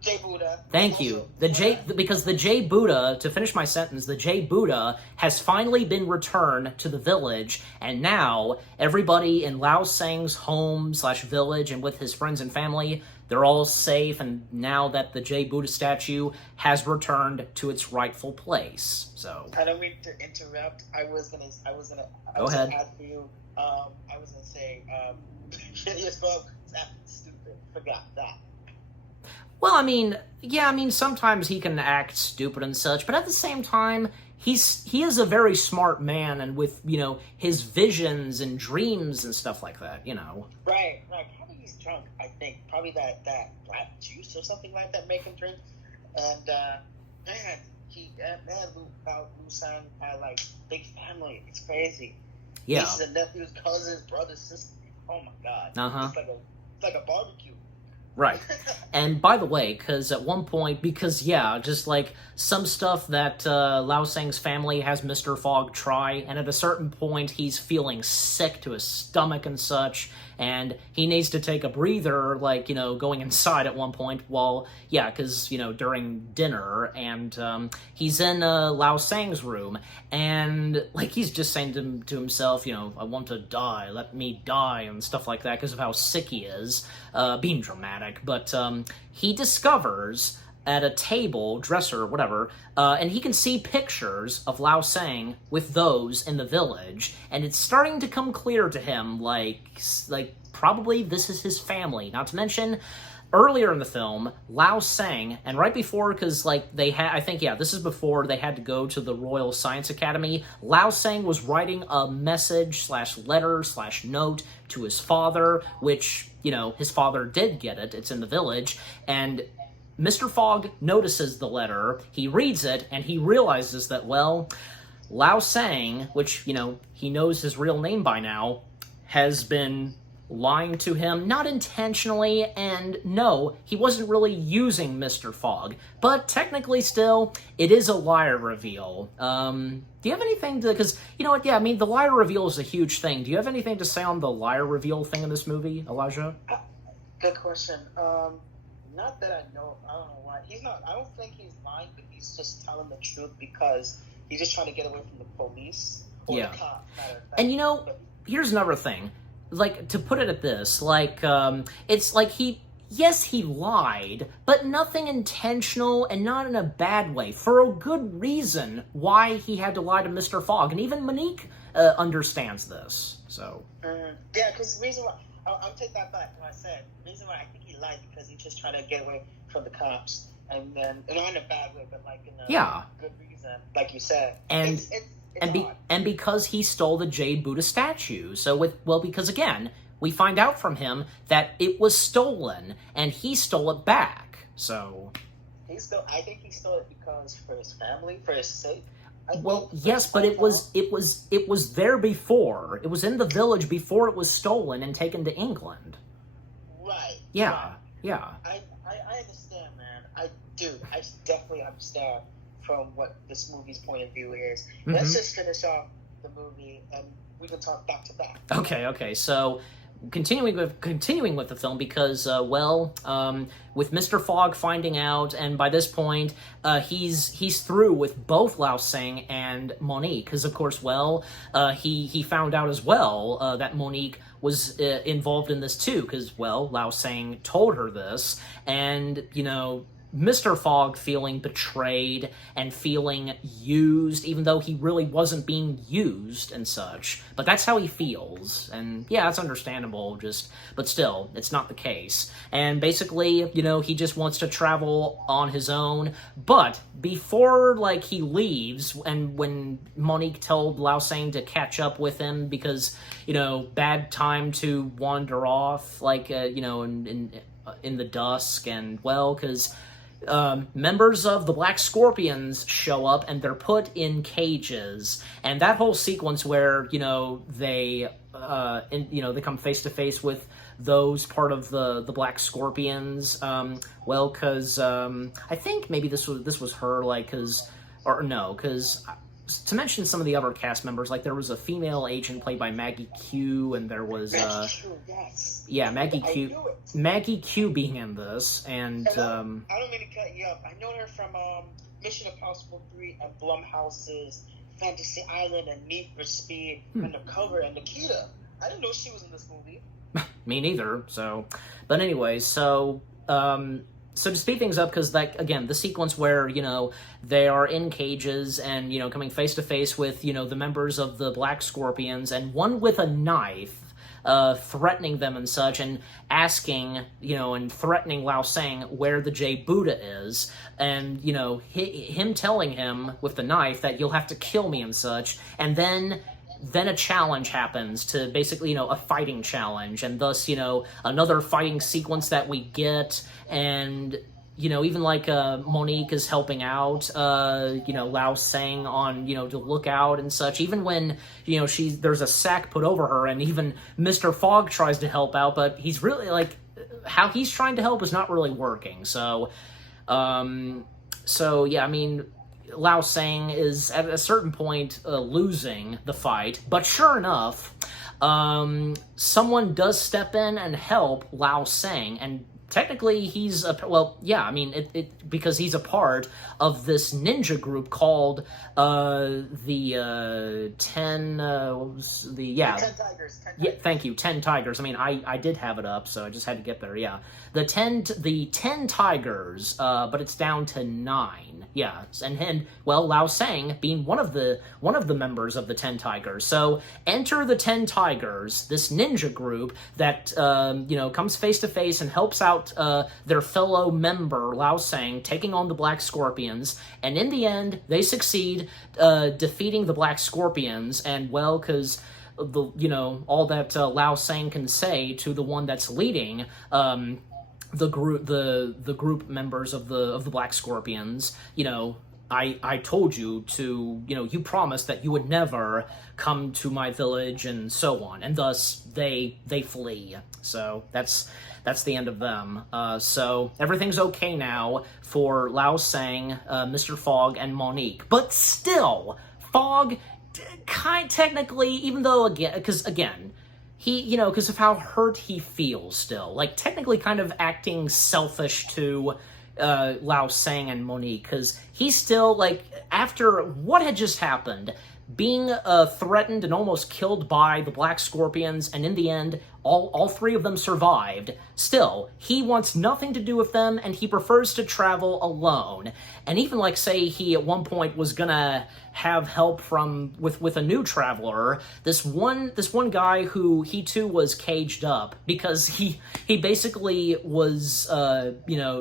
J Buddha. Thank you. Because the J Buddha, to finish my sentence, the J Buddha has finally been returned to the village, and now everybody in Lao Sang's home/village and with his friends and family, they're all safe, and now that the J Buddha statue has returned to its rightful place. So I don't mean to interrupt. I was gonna Go ahead. add for you. I was gonna say, Phineas Fogg is acting stupid. Forgot that. Well, sometimes he can act stupid and such, but at the same time, he is a very smart man, and with, his visions and dreams and stuff like that, Right. Probably he's drunk, I think. Probably that black juice or something like that make him drink. And, Lu Sang had, big family. It's crazy. Yeah. Nieces and nephews, cousins, brothers, sisters. Oh, my God. Uh-huh. It's like a barbecue. Right. And by the way, because at one point, just like some stuff that Lao Sang's family has Mr. Fogg try, and at a certain point he's feeling sick to his stomach and such, and he needs to take a breather, going inside at one point because, during dinner, and he's in Lao Sang's room, and, he's just saying to himself, I want to die, let me die, and stuff like that, because of how sick he is, being dramatic, but he discovers at a table, dresser, whatever, and he can see pictures of Lao Sang with those in the village, and it's starting to come clear to him, probably this is his family. Not to mention, earlier in the film, Lao Sang, and right before, because, this is before they had to go to the Royal Science Academy, Lao Sang was writing a message/letter/note to his father, which, his father did get it, it's in the village, and Mr. Fogg notices the letter, he reads it, and he realizes that, Lao Sang, which, he knows his real name by now, has been lying to him, not intentionally, and no, he wasn't really using Mr. Fogg, but technically still, it is a liar reveal. Do you have anything to, because, the liar reveal is a huge thing. Do you have anything to say on the liar reveal thing in this movie, Elijah? Good question. Not that I know. I don't know why. I don't think he's lying, but he's just telling the truth because he's just trying to get away from the police or the cop. And here's another thing. To put it at this, it's he lied, but nothing intentional and not in a bad way, for a good reason why he had to lie to Mr. Fogg, and even Monique understands this, so. Because the reason why, I'll take that back, what I said. The reason why I think he lied because he's just trying to get away from the cops, and not in a bad way, but in a good reason, like you said. And and because he stole the Jade Buddha statue. So because again, we find out from him that it was stolen and he stole it back. So I think he stole it because for his family, for his sake. Yes, but it was there before. It was in the village before it was stolen and taken to England. Right. Yeah. Right. Yeah. I understand, man. I definitely understand from what this movie's point of view is. Mm-hmm. Let's just finish off the movie and we can talk back to back. Okay. So continuing with the film, because with Mr. Fogg finding out, and by this point he's through with both Lao Sang and Monique, because of course he found out as well that Monique was involved in this too, because Lao Sang told her this, and Mr. Fogg feeling betrayed and feeling used, even though he really wasn't being used and such. But that's how he feels, and yeah, that's understandable, but still, it's not the case. And basically, he just wants to travel on his own, but before, he leaves, and when Monique told Lao Sang to catch up with him because, bad time to wander off, in the dusk, and, because members of the Black Scorpions show up and they're put in cages, and that whole sequence where they come face to face with those part of the Black Scorpions, because I think maybe this was her, because to mention some of the other cast members, there was a female agent played by Maggie Q, and there was yes. yeah, Maggie Q being in this, and I don't mean to cut you up. I know her from Mission Impossible 3 and Blumhouse's Fantasy Island and Need for Speed Undercover and Nikita. I didn't know she was in this movie. Me neither. So, but anyway, so to speed things up, because again, the sequence where they are in cages and coming face to face with the members of the Black Scorpions, and one with a knife, threatening them and such, and asking and threatening Lao Sang where the J Buddha is, and him telling him with the knife that you'll have to kill me and such, and then a challenge happens to basically, a fighting challenge, and thus, another fighting sequence that we get, and, even Monique is helping out, Lao Sang on, to look out and such, even when, there's a sack put over her, and even Mr. Fogg tries to help out, but he's really, how he's trying to help is not really working, so yeah, I mean, Lao Sang is at a certain point losing the fight, but sure enough, someone does step in and help Lao Sang, and technically he's because he's a part of this ninja group called the 10 Tigers. Yeah, thank you, 10 Tigers. I mean, I did have it up, so I just had to get there. Yeah, the 10 Tigers, but it's down to 9. Yeah, and Lao Sang being one of the members of the 10 Tigers. So enter the 10 Tigers, this ninja group that comes face to face and helps out their fellow member Lao Sang, taking on the Black Scorpions, and in the end they succeed defeating the Black Scorpions, and because all that Lao Sang can say to the one that's leading the group members of the Black Scorpions, I told you to, you promised that you would never come to my village, and so on, and thus they flee. So that's the end of them. So everything's okay now for Lao Sang, Mr. Fogg, and Monique, but still, Fogg, technically, even though again, he, because of how hurt he feels still, technically kind of acting selfish to Lao Sang and Monique, because he's still, after what had just happened, being threatened and almost killed by the Black Scorpions, and in the end, all 3 of them survived, still, he wants nothing to do with them, and he prefers to travel alone. And even, say, he at one point was gonna have help with a new traveler, this one guy who he too was caged up, because he basically was,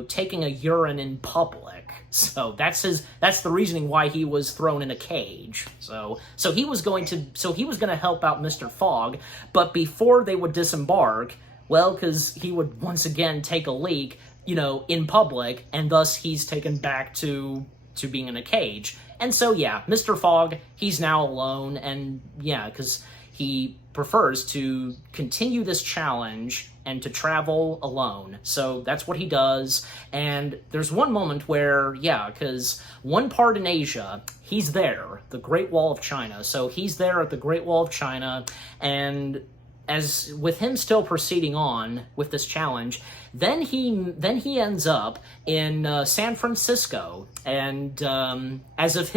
taking a urine in public. So that's the reasoning why he was thrown in a cage. So he was going to help out Mr. Fogg, but before they would disembark, because he would once again take a leak, in public, and thus he's taken back to being in a cage. And so yeah, Mr. Fogg, he's now alone, and yeah, because he prefers to continue this challenge and to travel alone. So that's what he does. And there's one moment where, because one part in Asia, he's there, the Great Wall of China. So he's there at the Great Wall of China, and as with him still proceeding on with this challenge, then he ends up in San Francisco, and as if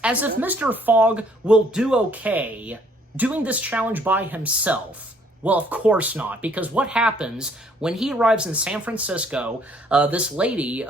Mr. Fogg will do okay doing this challenge by himself, Well, of course not, because what happens when he arrives in San Francisco, this lady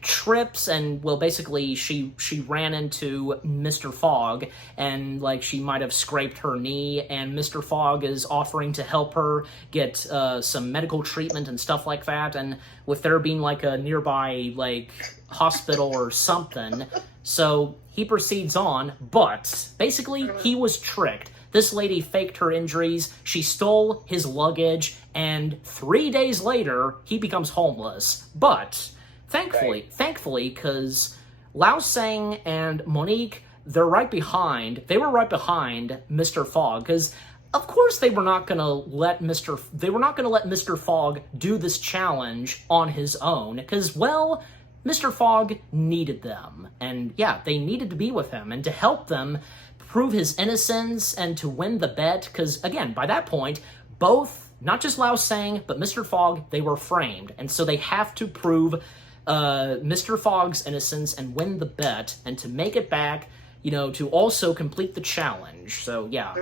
trips and, well, basically she ran into Mr. Fogg, and, like, she might have scraped her knee, and Mr. Fogg is offering to help her get some medical treatment and stuff like that, and with there being, like, a nearby, like, hospital or something, so he proceeds on, but basically he was tricked. This lady faked her injuries, she stole his luggage, and 3 days later, he becomes homeless. But, thankfully, because Lao Sang and Monique, they were right behind Mr. Fogg, because of course they were not gonna let Mr. Fogg do this challenge on his own, because, well, Mr. Fogg needed them, and yeah, they needed to be with him, and to help them prove his innocence and to win the bet, because, again, by that point, both, not just Lao Sang, but Mr. Fogg, they were framed, and so they have to prove Mr. Fogg's innocence and win the bet, and to make it back, you know, to also complete the challenge, so, yeah.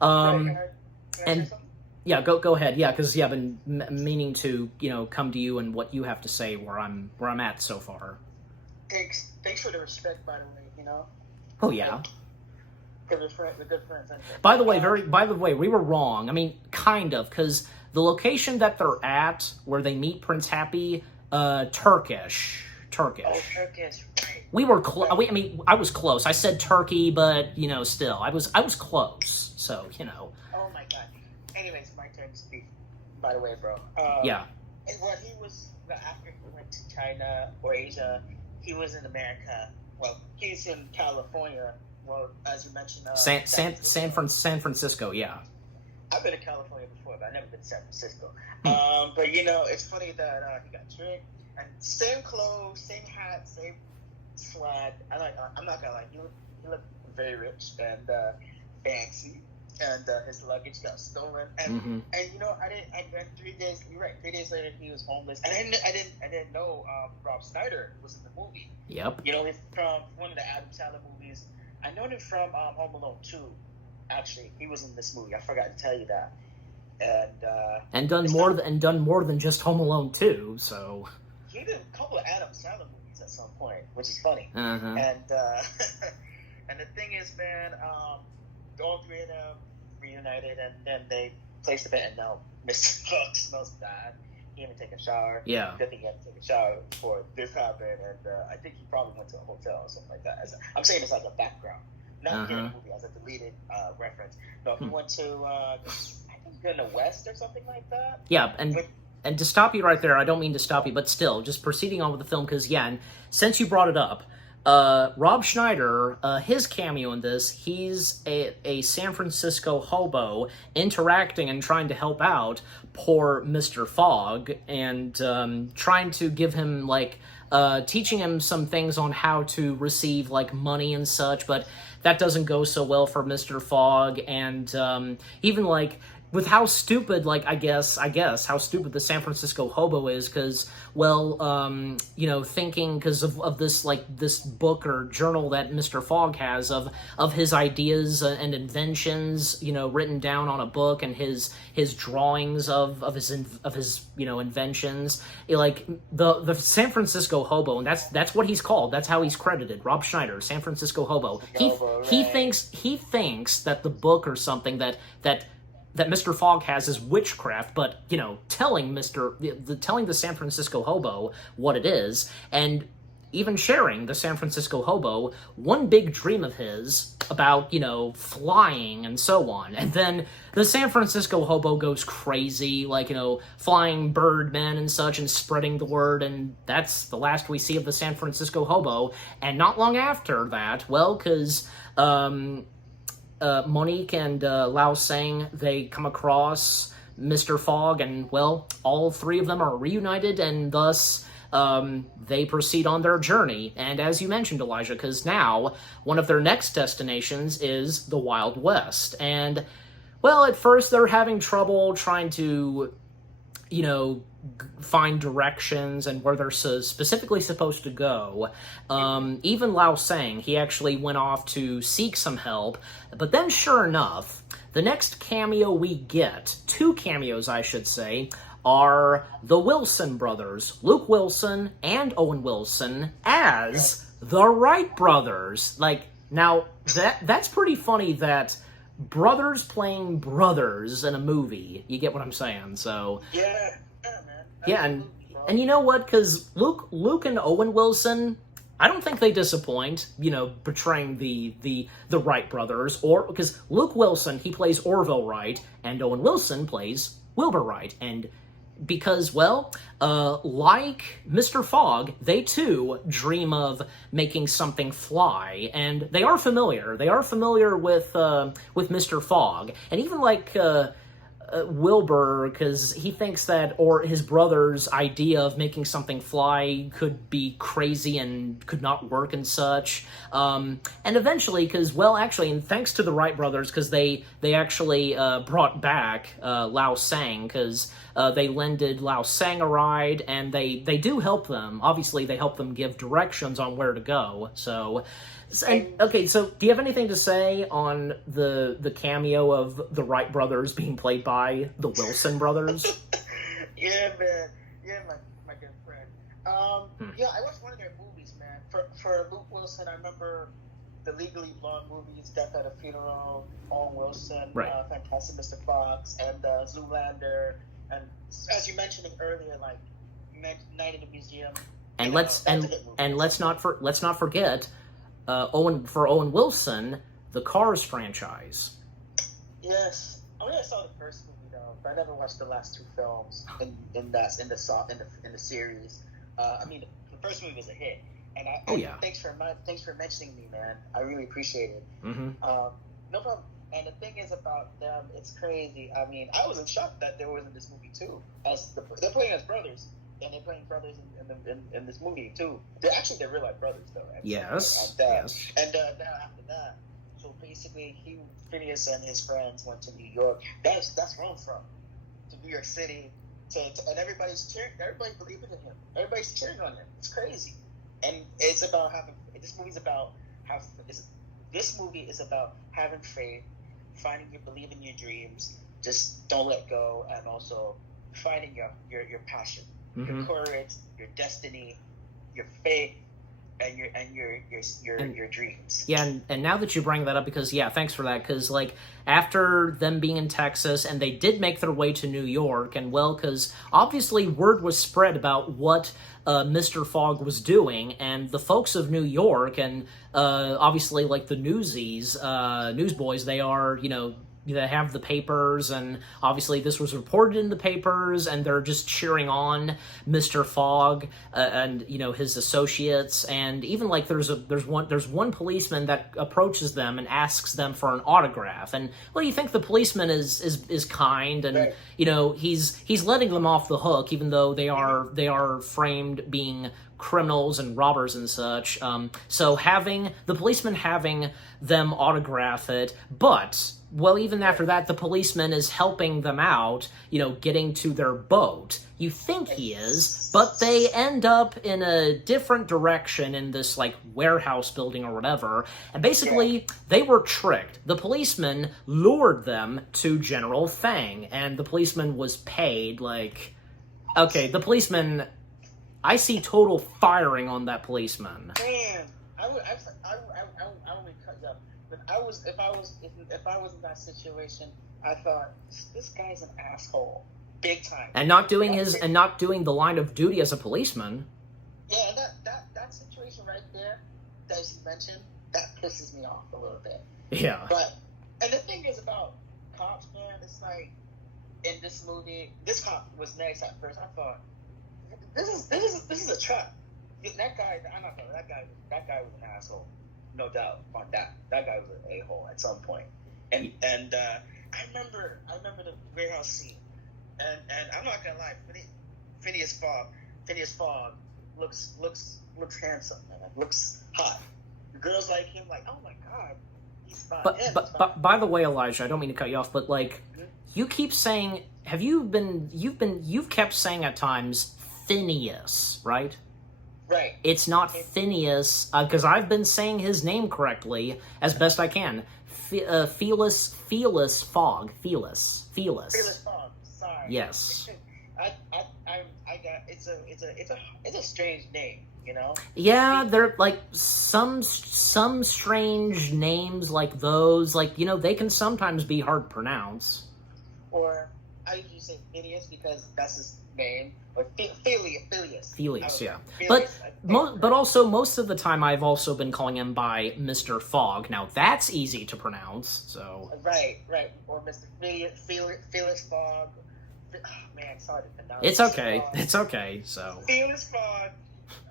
And, yeah, go ahead, yeah, because, yeah, I've been meaning to, you know, come to you and what you have to say where I'm at so far. Thanks for the respect, by the way, you know? Oh, yeah. We're good friends. By the way, we were wrong. I mean, kind of, because the location that they're at, where they meet Prince Happy, Turkish. Oh, Turkish, right. We were close. I mean, I was close. I said Turkey, but, you know, still, I was close. So, you know. Oh my God. Anyways, my turn to speak. By the way, bro. Yeah. And when he was after he went to China or Asia, he was in America. Well, he's in California. Well, as you mentioned, San Francisco, yeah. I've been to California before, but I've never been to San Francisco. But you know, it's funny that he got tricked, and same clothes, same hat, same swag. I'm not gonna lie, he looked very rich and fancy, and his luggage got stolen. And and you know, I read 3 days. You're right. 3 days later, he was homeless, and I didn't know Rob Schneider was in the movie. Yep. You know, he's from one of the Adam Sandler movies. I know him from Home Alone 2. Actually, he was in this movie. I forgot to tell you that. And done more than just Home Alone 2. So he did a couple of Adam Sandler movies at some point, which is funny. Uh-huh. And and the thing is, man, all three of them reunited, and then they placed a bet, and now Mr. Fogg smells bad. He didn't even take a shower. Yeah. Good thing he had to take a shower before this happened, and I think he probably went to a hotel or something like that. I'm saying this as a background, not in the movie, as a deleted reference. No, he went to, I think, in the West or something like that. Yeah, and to stop you right there, I don't mean to stop you, but still, just proceeding on with the film, because, yeah, and since you brought it up, Rob Schneider, his cameo in this, he's a San Francisco hobo interacting and trying to help out poor Mr. Fogg, and trying to give him, like, teaching him some things on how to receive, like, money and such, but that doesn't go so well for Mr. Fogg, and even, like, with how stupid, like, I guess, how stupid the San Francisco hobo is, because, well, you know, thinking, because of this, like, this book or journal that Mr. Fogg has of his ideas and inventions, you know, written down on a book, and his drawings of his you know, inventions, like, the San Francisco hobo, and that's what he's called, that's how he's credited, Rob Schneider, San Francisco hobo. He thinks that the book or something that Mr. Fogg has is witchcraft, but, you know, telling the San Francisco hobo what it is, and even sharing the San Francisco hobo one big dream of his about, you know, flying and so on. And then the San Francisco hobo goes crazy, like, you know, flying birdmen and such, and spreading the word, and that's the last we see of the San Francisco hobo. And not long after that, well, because Monique and Lao Sang, they come across Mr. Fogg, and, well, all three of them are reunited, and thus they proceed on their journey. And as you mentioned, Elijah, because now one of their next destinations is the Wild West. And, well, at first they're having trouble trying to, you know, find directions and where they're specifically supposed to go. Even Lao Sang, he actually went off to seek some help, but then sure enough, The next cameo we get, 2 cameos I should say, are the Wilson brothers, Luke Wilson and Owen Wilson, as the Wright brothers. Like, now, that's pretty funny that brothers playing brothers in a movie. You get what I'm saying? So Yeah, man. yeah, and you know what? Because Luke and Owen Wilson, I don't think they disappoint. You know, portraying the Wright brothers, or because Luke Wilson, he plays Orville Wright, and Owen Wilson plays Wilbur Wright, and because, well, like Mr. Fogg, they too dream of making something fly, and they are familiar. They are familiar with Mr. Fogg, and even like Wilbur, because he thinks that, or his brother's idea of making something fly could be crazy and could not work and such. And eventually, because, well, actually, and thanks to the Wright brothers, because they actually brought back Lao Sang, because they lended Lao Sang a ride, and they do help them. Obviously, they help them give directions on where to go. So, and, okay, so do you have anything to say on the cameo of the Wright brothers being played by the Wilson brothers? Yeah, man. Yeah, my good friend. Yeah, I watched one of their movies, man. For Luke Wilson, I remember the Legally Blonde movies, Death at a Funeral, Owen Wilson, Right. Fantastic Mr. Fox, and Zoolander, and as you mentioned earlier, like Night at the Museum. And You know, let's that's a good movie. let's not forget Owen Wilson, the Cars franchise. Yes, I mean I saw the first movie though, but I never watched the last 2 films in the series. I mean the first movie was a hit, and thanks for mentioning me, man. I really appreciate it. Mm-hmm. No problem. And the thing is about them, it's crazy. I mean, I was in shock that they were in this movie too. They're playing as brothers, and they're playing brothers in this movie too. They're real life brothers though. Yes. Yes. And now after that, so basically, Phineas and his friends went to New York. That's where I'm from, to New York City, and everybody's cheering. Everybody's believing in him. Everybody's cheering on him. It's crazy, and it's about having. This movie is about having faith, believing your dreams. Just don't let go, and also finding your passion, Mm-hmm. your courage, your destiny, your faith, and your dreams. Yeah, and now that you bring that up, because, yeah, thanks for that, because, like, after them being in Texas, and they did make their way to New York, and, well, because obviously word was spread about what Mr. Fogg was doing, and the folks of New York, and obviously, like, the newsboys, they are, you know, they have the papers, and obviously this was reported in the papers, and they're just cheering on Mr. Fogg and, you know, his associates, and even like there's one policeman that approaches them and asks them for an autograph, and well, you think the policeman is kind, and Right. you know, he's letting them off the hook, even though they are framed being criminals and robbers and such. So the policeman having them autograph it, but, well, even after that, the policeman is helping them out, you know, getting to their boat. You think he is, but they end up in a different direction in this, like, warehouse building or whatever, and basically, they were tricked. The policeman lured them to General Fang, and the policeman was paid, like, okay, the policeman, I see total firing on that policeman. Man, I would cut you up. If I was in that situation, I thought this guy's an asshole, big time. And not doing the line of duty as a policeman. Yeah, that situation right there that you mentioned, that pisses me off a little bit. Yeah. But and the thing is about cops, man, it's like in this movie, this cop was nice at first. I thought this is a trap. That guy, I'm not gonna. That guy was an asshole, no doubt on that. That guy was an a-hole at some point. And I remember the warehouse scene, and I'm not gonna lie, Phineas Fogg looks handsome, man. Looks hot. The girls like him, like, oh my god, he's fine. But by the way, Elijah, I don't mean to cut you off, but like, you keep saying, you've kept saying at times Phineas, right? Right. It's not Phineas, because I've been saying his name correctly as best I can. Felis Fog. Felis. Fearless Fog. Sorry. Yes. I got it's a strange name, you know. Yeah, they're like some strange names like those. Like, you know, they can sometimes be hard to pronounce. Or I usually say Phineas because that's his name. Or Phileas. Phileas, yeah. Phileas, But also, most of the time, I've also been calling him by Mr. Fogg. Now, that's easy to pronounce, so... Right. Or Mr. Phileas Fogg. Oh, man, sorry to pronounce. It's okay. It's okay, so... Phileas Fogg.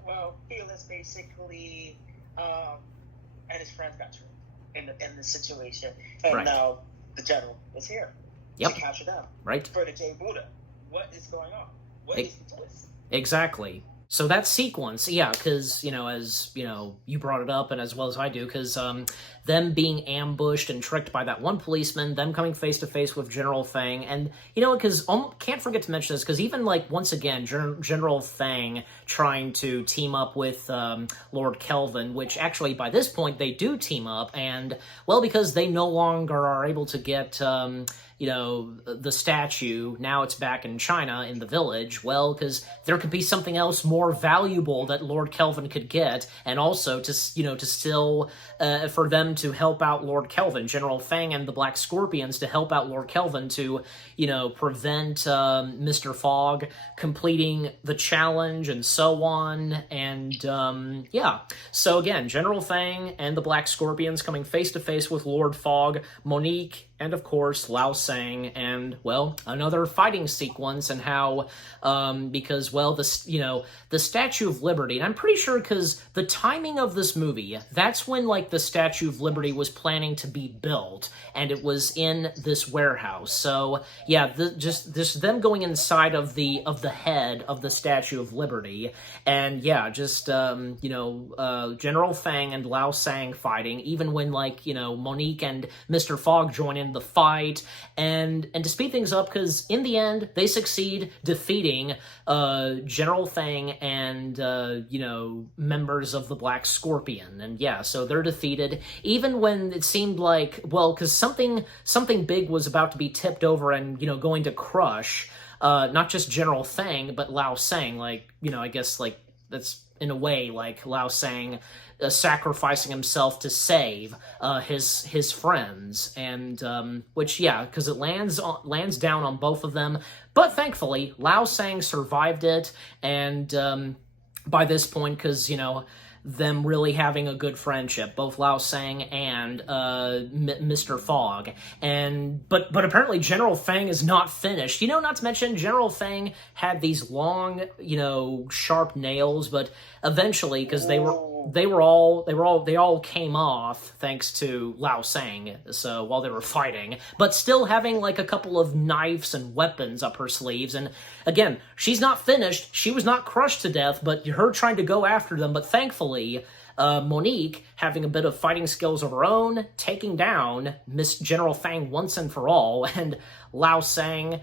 Well, Phileas basically, and his friends got trapped in the situation. And Right. now the general is here Yep. to capture them. Right. For the J. Buddha. What is going on? What is the twist? Exactly. So that sequence, yeah, because, you know, as, you know, you brought it up, and as well as I do, because them being ambushed and tricked by that one policeman, them coming face-to-face with General Fang, and, you know, because, can't forget to mention this, because even, like, once again, General Fang trying to team up with Lord Kelvin, which actually, by this point, they do team up, and, well, because they no longer are able to get... you know, the statue, now it's back in China, in the village, well, because there could be something else more valuable that Lord Kelvin could get, and also to, you know, to still, for them to help out Lord Kelvin, General Fang and the Black Scorpions to help out Lord Kelvin to, you know, prevent Mr. Fogg completing the challenge and so on, and, yeah. So again, General Fang and the Black Scorpions coming face-to-face with Lord Fogg, Monique, and of course, Lao Sang, and, well, another fighting sequence, and how, because, well, the Statue of Liberty, and I'm pretty sure because the timing of this movie, that's when, like, the Statue of Liberty was planning to be built, and it was in this warehouse, so, yeah, just them going inside of the head of the Statue of Liberty, and, yeah, just, you know, General Fang and Lao Sang fighting, even when, like, you know, Monique and Mr. Fogg join in the fight, and to speed things up, because in the end, they succeed defeating General Fang and, you know, members of the Black Scorpion, and yeah, so they're defeated, even when it seemed like, well, because something big was about to be tipped over and, you know, going to crush, not just General Fang, but Lao Sang, like, you know, I guess, like, that's in a way, like, Lao Sang sacrificing himself to save his friends, and which, yeah, because it lands down on both of them, but thankfully Lao Sang survived it, and by this point, because, you know, them really having a good friendship, both Lao Sang and Mr. Fogg, and but apparently General Fang is not finished. You know, not to mention General Fang had these long, you know, sharp nails, but eventually, because they all came off thanks to Lao Sang, so while they were fighting, but still having like a couple of knives and weapons up her sleeves, and again, she's not finished, she was not crushed to death, but her trying to go after them, but thankfully, Monique, having a bit of fighting skills of her own, taking down Miss General Fang once and for all, and Lao Sang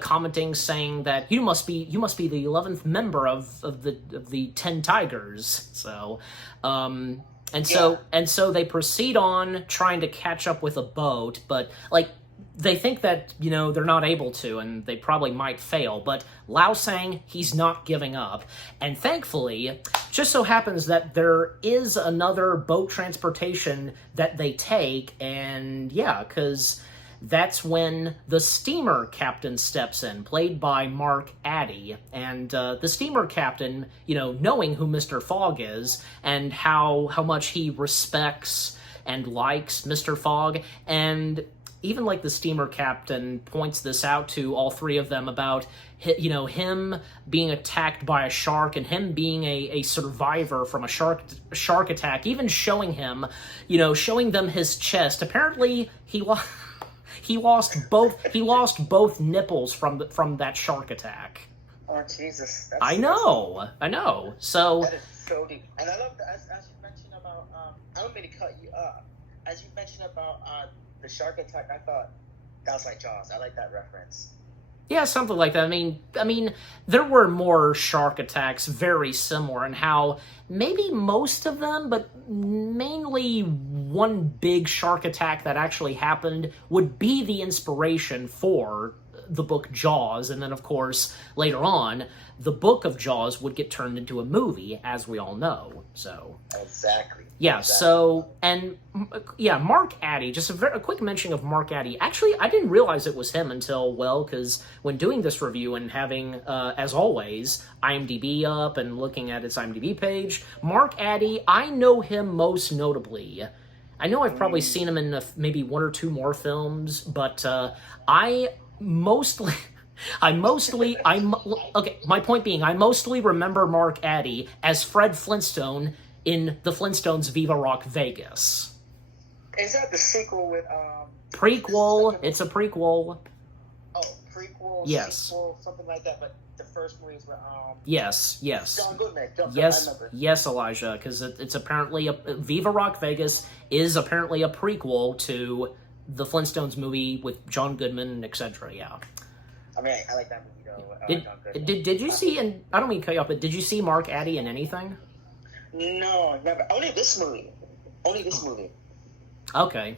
commenting, saying that you must be the 11th member of the 10 Tigers. So, and so they proceed on trying to catch up with a boat, but like they think that, you know, they're not able to, and they probably might fail, but Lao Sang, he's not giving up, and thankfully, just so happens that there is another boat transportation that they take, and yeah, because that's when the steamer captain steps in, played by Mark Addy, and the steamer captain, you know, knowing who Mr. Fogg is, and how much he respects and likes Mr. Fogg, and even like the steamer captain points this out to all three of them about, you know, him being attacked by a shark and him being a survivor from a shark attack, even showing him, you know, showing them his chest. Apparently he lost both nipples from that shark attack. Oh Jesus! I know. So that is so deep, and I love that as you mentioned about. I don't mean to cut you up. As you mentioned about the shark attack, I thought that was like Jaws. I like that reference. Yeah, something like that. I mean, there were more shark attacks very similar, and how maybe most of them, but mainly one big shark attack that actually happened would be the inspiration for the book Jaws, and then of course later on the book of Jaws would get turned into a movie, as we all know. So exactly. Yeah. Exactly. So and yeah, Mark Addy. Just a quick mention of Mark Addy. Actually, I didn't realize it was him until because when doing this review and having, as always, IMDb up and looking at its IMDb page, Mark Addy. I know him most notably. I know I've probably seen him in maybe one or two more films, but I mostly. Okay, my point being, I mostly remember Mark Addy as Fred Flintstone in the Flintstones Viva Rock Vegas. Is that the sequel with, Prequel, it's a prequel. Oh, prequel, yes. Sequel, something like that, but the first movies were, Yes. John Goodman. Yes, Elijah, because it's apparently, Viva Rock Vegas is apparently a prequel to the Flintstones movie with John Goodman, etc., yeah. I mean, I like that movie, though. Did you see, and I don't mean to cut you off, but did you see Mark Addy in anything? No, never. Only this movie. Okay.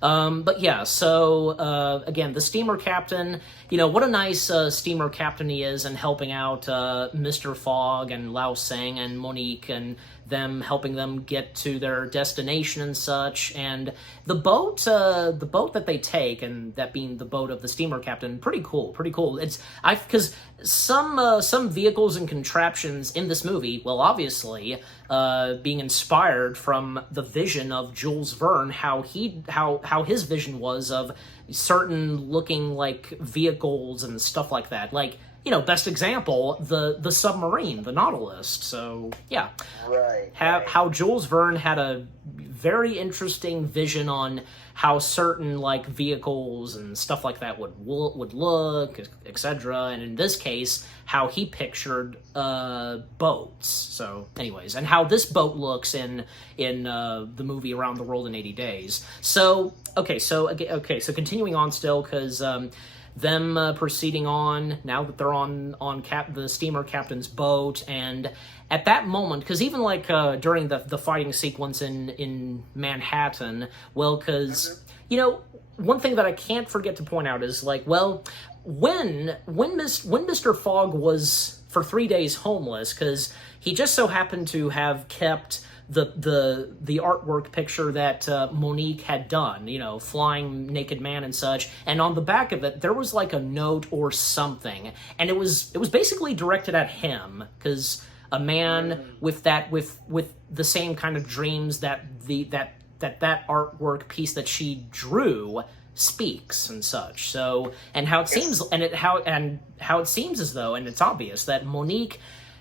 But yeah, so, again, the steamer captain, what a nice steamer captain he is, and helping out Mr. Fogg and Lao Sang and Monique, and them helping them get to their destination and such. And the boat that they take, and that being the boat of the steamer captain, pretty cool. Because some vehicles and contraptions in this movie, well, obviously, being inspired from the vision of Jules Verne, how his vision was of certain looking like vehicles and stuff like that. Like, best example, the submarine, the Nautilus. So yeah, right. How Jules Verne had a very interesting vision on how certain like vehicles and stuff like that would look, etc. And in this case, how he pictured boats. So, anyways, and how this boat looks in the movie Around the World in 80 Days. So so continuing on still, because them proceeding on now that they're on the steamer captain's boat, and at that moment, because even like during the fighting sequence in Manhattan, well, because one thing that I can't forget to point out is like, well, when Mr. Fogg was for 3 days homeless, because he just so happened to have kept the artwork picture that Monique had done, flying naked man and such, and on the back of it there was like a note or something, and it was basically directed at him, because a man with the same kind of dreams that that artwork piece that she drew speaks and such. So, and how it seems, how it seems as though, and it's obvious that Monique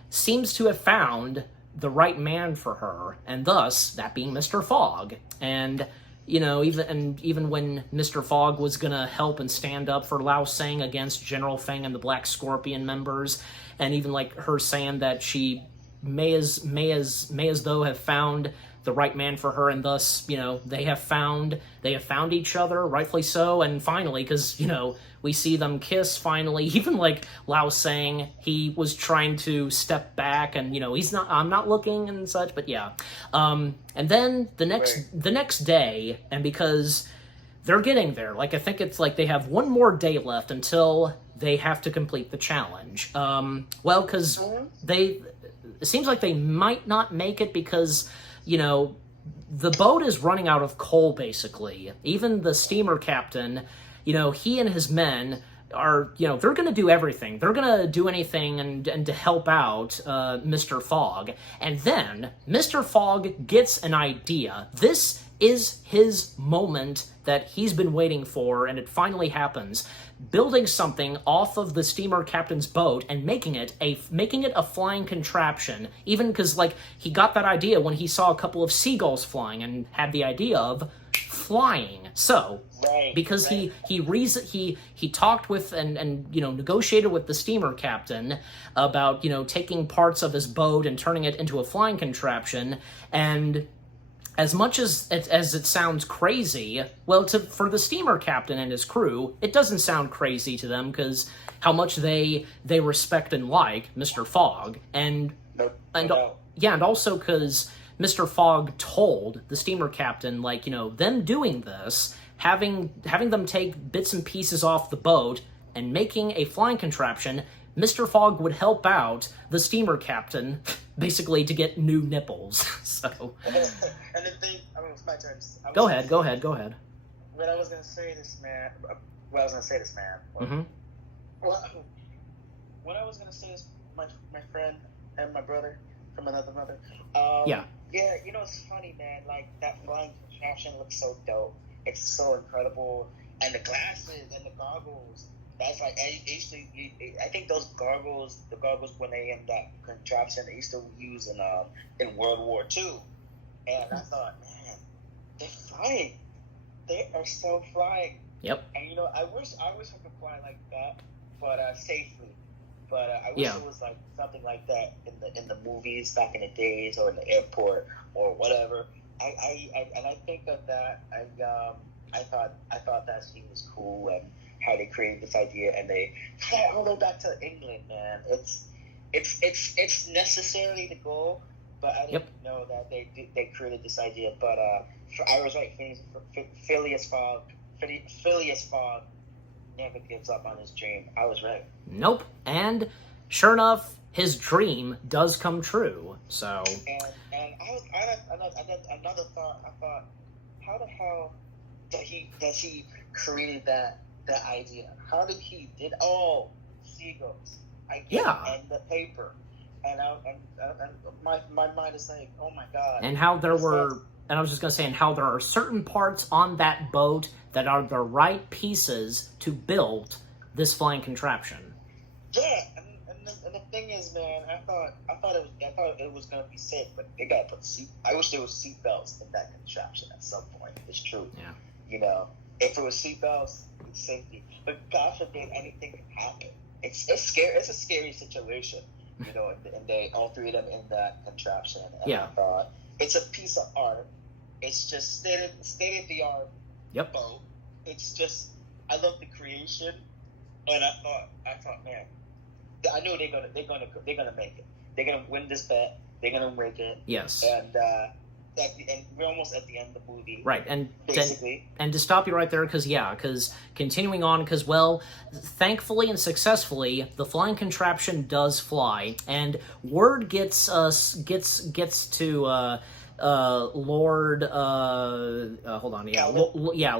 seems to have found the right man for her, and thus that being Mr. Fogg. And even when Mr. Fogg was gonna help and stand up for Lao Sang against General Feng and the Black Scorpion members, and even like her saying that she may as though have found the right man for her, and thus they have found each other, rightfully so. And finally, because we see them kiss finally, even like Lao Sang, he was trying to step back, and I'm not looking and such, but yeah. And then the next day, and because they're getting there, like I think it's like they have one more day left until they have to complete the challenge. Well, because it seems like they might not make it, because the boat is running out of coal, basically. Even the steamer captain, he and his men are, they're going to do everything. They're going to do anything and to help out Mr. Fogg. And then Mr. Fogg gets an idea. This is his moment that he's been waiting for, and it finally happens. Building something off of the steamer captain's boat and making it a flying contraption. Even because like he got that idea when he saw a couple of seagulls flying and had the idea of flying. So because he talked with and negotiated with the steamer captain about taking parts of his boat and turning it into a flying contraption. And as much as it sounds crazy, well, for the steamer captain and his crew, it doesn't sound crazy to them, because how much they respect and like Mr. Fogg, and also because Mr. Fogg told the steamer captain, like, them doing this, having them take bits and pieces off the boat and making a flying contraption, Mr. Fogg would help out the steamer captain, basically to get new nipples. So. And the thing, it's my turn. Go ahead. What I was gonna say this, man. Mm-hmm. Well, what I was gonna say is my friend and my brother from another mother. Yeah, it's funny, man. Like, that flying contraption looks so dope. It's so incredible, and the glasses and the goggles. That's like, I think those goggles, when they in that contraption, they used to use in World War II. And I thought, man, they're flying. They are so flying. Yep. And I wish I could fly like that, but safely. But I wish it was like something like that in the movies back in the days, or in the airport or whatever. I think of that. I thought that scene was cool, and how they created this idea, and they fly all the way back to England, man. It's necessarily the goal, but I didn't know that they created this idea. But I was right. Phileas Fogg never gives up on his dream. I was right. Nope. And sure enough, his dream does come true. So. And another thought. I thought, how the hell that he created that idea? How did he did all seagulls? I get it, and the paper, and my mind is like, oh my god. And how there were. And I was just going to say, and how there are certain parts on that boat that are the right pieces to build this flying contraption. Yeah, and the thing is, man, I thought it was going to be safe, but they got to put I wish there was seatbelts in that contraption at some point. It's true. Yeah. If it was seatbelts, it's safety. But God forbid anything can happen. It's scary. It's a scary situation. And they all three of them in that contraption. And I thought, it's a piece of art. It's just state of the art boat. It's just, I love the creation, and I thought, man, I knew they're gonna make it. They're gonna win this bet. They're gonna make it. Yes. And we're almost at the end of the movie. Right, and basically. And to stop you right there, because continuing on, well, thankfully and successfully, the flying contraption does fly, and word gets to Lord, hold on,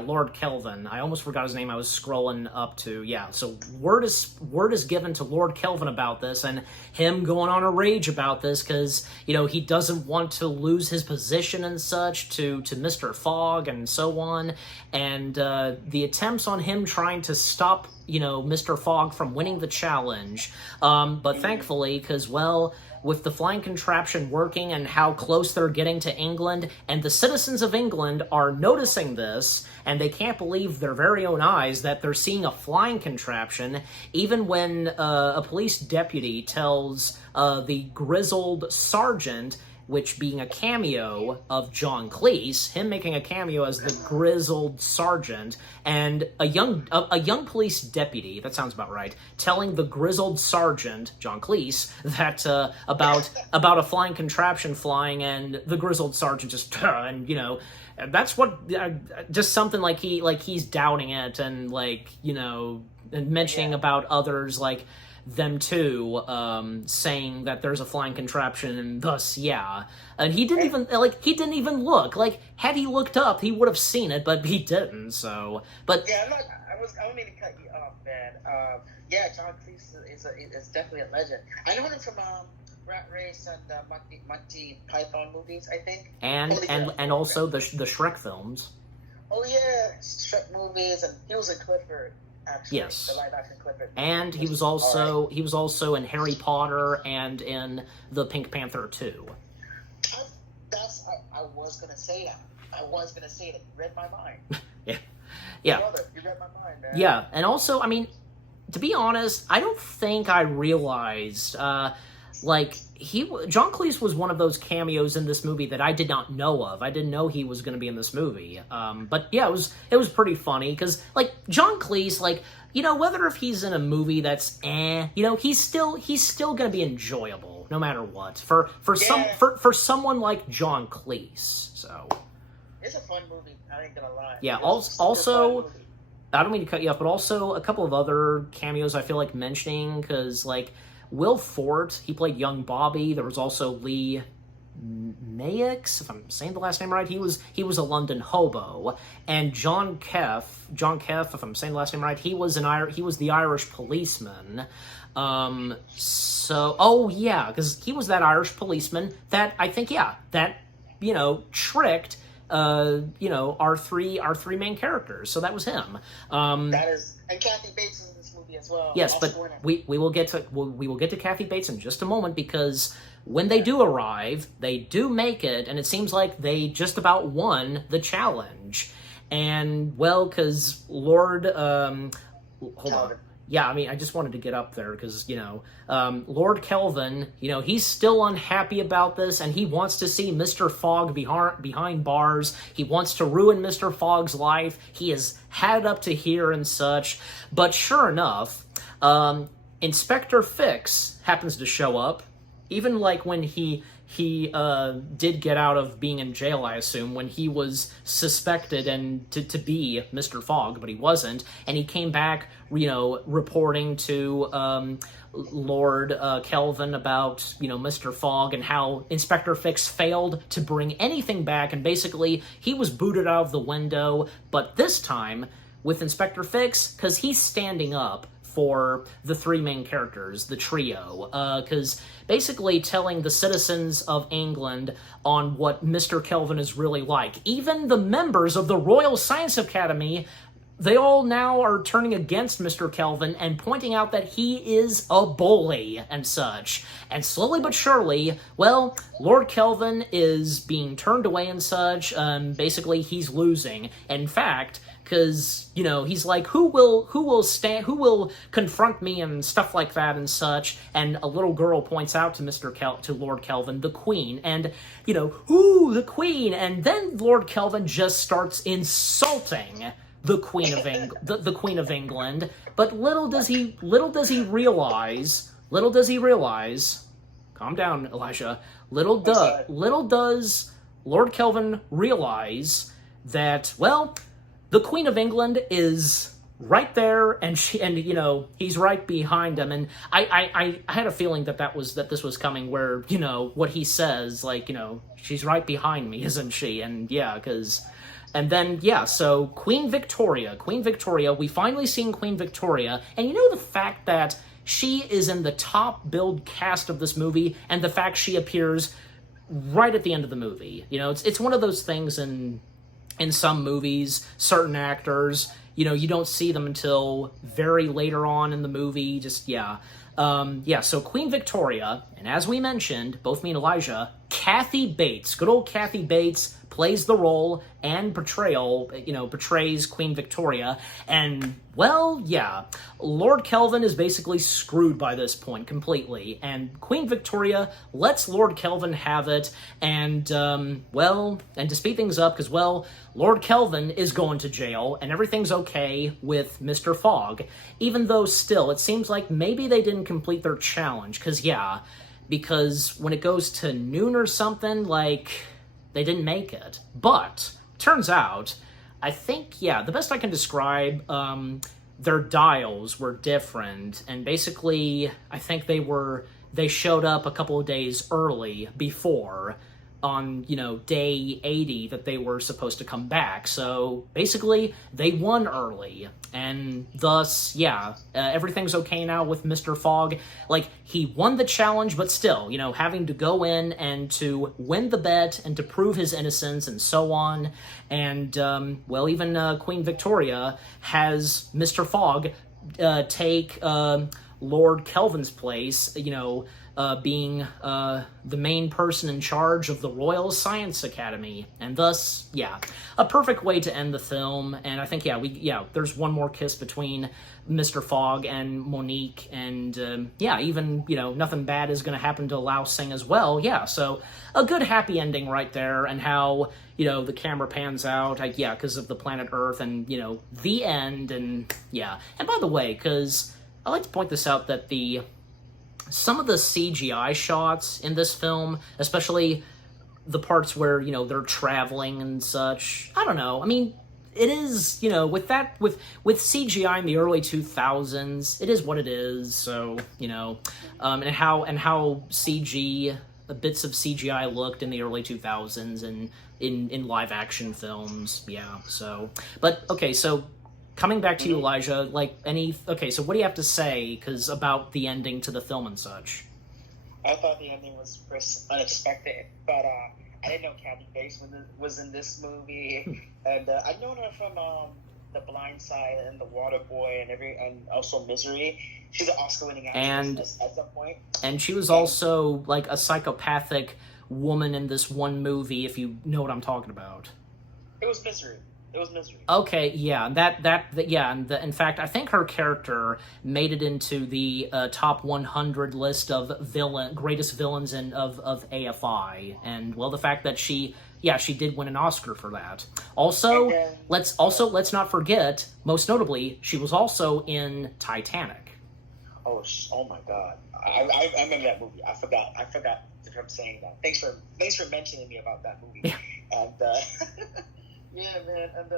Lord Kelvin. I almost forgot his name. I was scrolling up to, so word is given to Lord Kelvin about this, and him going on a rage about this, because, he doesn't want to lose his position and such to Mr. Fogg and so on, and the attempts on him trying to stop, Mr. Fogg from winning the challenge, but thankfully, because, well, with the flying contraption working and how close they're getting to England, and the citizens of England are noticing this, and they can't believe their very own eyes that they're seeing a flying contraption, even when a police deputy tells the grizzled sergeant, which being a cameo of John Cleese, him making a cameo as the grizzled sergeant, and a young police deputy, that sounds about right, telling the grizzled sergeant, John Cleese, that about a flying contraption flying, and the grizzled sergeant just, and that's what, just something like he's doubting it, and and mentioning about others, like them too, saying that there's a flying contraption, and thus, and he didn't even look. Like, had he looked up, he would have seen it, but he didn't. So, but I don't mean to cut you off, man. John Cleese is definitely a legend. I know him from Rat Race and Monty Python movies, I think, and also the Shrek films. Oh yeah, Shrek movies, and he was in Clifford. Actually, yes, the live action Clifford. And he was also in Harry Potter and in the Pink Panther 2. I was gonna say that. You read my mind. Yeah. Brother, you read my mind, man. Yeah, and also, I mean, to be honest, I don't think I realized. like John Cleese was one of those cameos in this movie that I did not know of. I didn't know he was going to be in this movie. But yeah, it was pretty funny because like John Cleese, like, you know, whether if he's in a movie that's you know, he's still going to be enjoyable no matter what for someone like John Cleese. So it's a fun movie. I ain't gonna lie. Yeah. Also, I don't mean to cut you off, but also a couple of other cameos I feel like mentioning because like Will Forte, he played young Bobby. There was also Lee Mayix, if I'm saying the last name right. He was a London hobo, and John Keff, if I'm saying the last name right, he was the Irish policeman. Oh yeah, because he was that Irish policeman that I think that you know tricked you know our three main characters. So that was him. That is, and Kathy Bates is in this movie as well. Yes, but we will get to Kathy Bates in just a moment because when they do arrive, they do make it, and it seems like they just about won the challenge. And well, because Lord, hold on. Yeah, I mean, I just wanted to get up there because, you know, Lord Kelvin, you know, he's still unhappy about this, and he wants to see Mr. Fogg behind bars. He wants to ruin Mr. Fogg's life. He has had it up to here and such. But sure enough, Inspector Fix happens to show up, even like when he did get out of being in jail, I assume, when he was suspected and to be Mr. Fogg, but he wasn't, and he came back, you know, reporting to Lord Kelvin about, you know, Mr. Fogg and how Inspector Fix failed to bring anything back, and basically he was booted out of the window, but this time with Inspector Fix, because he's standing up for the three main characters, the trio, because basically telling the citizens of England on what Mr. Kelvin is really like. Even the members of the Royal Science Academy, they all now are turning against Mr. Kelvin and pointing out that he is a bully and such. And slowly but surely, well, Lord Kelvin is being turned away and such. Basically, he's losing. In fact, because, you know, he's like, who will confront me and stuff like that and such, and a little girl points out to Lord Kelvin, the Queen, and, you know, ooh, the Queen, and then Lord Kelvin just starts insulting the Queen of the Queen of England, but little does he realize, calm down, Elijah, little does Lord Kelvin realize that, well, the Queen of England is right there, and you know, he's right behind him. And I had a feeling that this was coming, where, you know, what he says, like, you know, she's right behind me, isn't she? And yeah, so Queen Victoria, we finally seen Queen Victoria, and you know the fact that she is in the top billed cast of this movie, and the fact she appears right at the end of the movie. You know, it's one of those things in some movies, certain actors, you know, you don't see them until very later on in the movie, so Queen Victoria, and as we mentioned, both me and Elijah, Kathy Bates, good old Kathy Bates, plays the role and portrays Queen Victoria, and, well, yeah, Lord Kelvin is basically screwed by this point completely, and Queen Victoria lets Lord Kelvin have it, and, and to speed things up, because, well, Lord Kelvin is going to jail, and everything's okay with Mr. Fogg, even though still, it seems like maybe they didn't complete their challenge, because when it goes to noon or something, like, they didn't make it. But turns out, I think, the best I can describe, their dials were different, and basically, I think they showed up a couple of days early before, on, you know, day 80 that they were supposed to come back. So basically, they won early, and thus, everything's okay now with Mr. Fogg. Like, he won the challenge, but still, you know, having to go in and to win the bet and to prove his innocence and so on. And, even Queen Victoria has Mr. Fogg take Lord Kelvin's place, you know, being the main person in charge of the Royal Science Academy, and thus, yeah, a perfect way to end the film. And I think, there's one more kiss between Mr. Fogg and Monique, and even, nothing bad is going to happen to Lao Sing as well. Yeah, so a good happy ending right there, and how, the camera pans out, because of the planet Earth, and, the end, and, yeah. And by the way, because I like to point this out, that some of the CGI shots in this film, especially the parts where, they're traveling and such, I don't know. I mean, it is, with CGI in the early 2000s, it is what it is. So, and how bits of CGI looked in the early 2000s and in live action films. Yeah. So, but okay. So coming back to you, Elijah, so what do you have to say, about the ending to the film and such? I thought the ending was unexpected, but I didn't know Kathy Bates was in this movie, and I've known her from The Blind Side and The Water Boy and also Misery. She's an Oscar-winning actress at some point. And she was also like a psychopathic woman in this one movie, if you know what I'm talking about. It was Misery. It was Misery. Okay, yeah, in fact, I think her character made it into the top 100 list of greatest villains of AFI, and well, the fact that she did win an Oscar for that. Also, let's not forget, most notably, she was also in Titanic. Oh my God, I remember that movie. I forgot from saying that. Thanks for mentioning me about that movie. Yeah. And. Yeah, man, and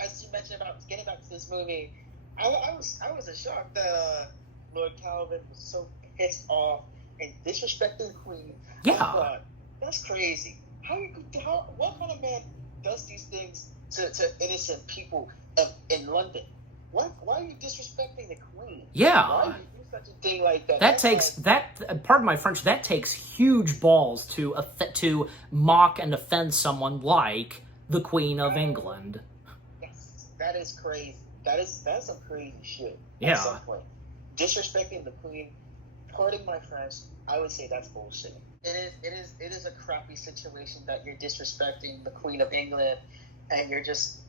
as you mentioned about getting back to this movie, I was in shock that Lord Calvin was so pissed off and disrespecting Queen. Yeah, I thought, that's crazy. What kind of man does these things to innocent people in London? Why are you disrespecting the Queen? Yeah. Why do you do such a thing like that? Pardon my French, that takes huge balls to mock and offend someone like the Queen of England. Yes, that is crazy. That's some crazy shit. Yeah. At some point, disrespecting the Queen. Pardon my French. I would say that's bullshit. It is a crappy situation that you're disrespecting the Queen of England, and you're just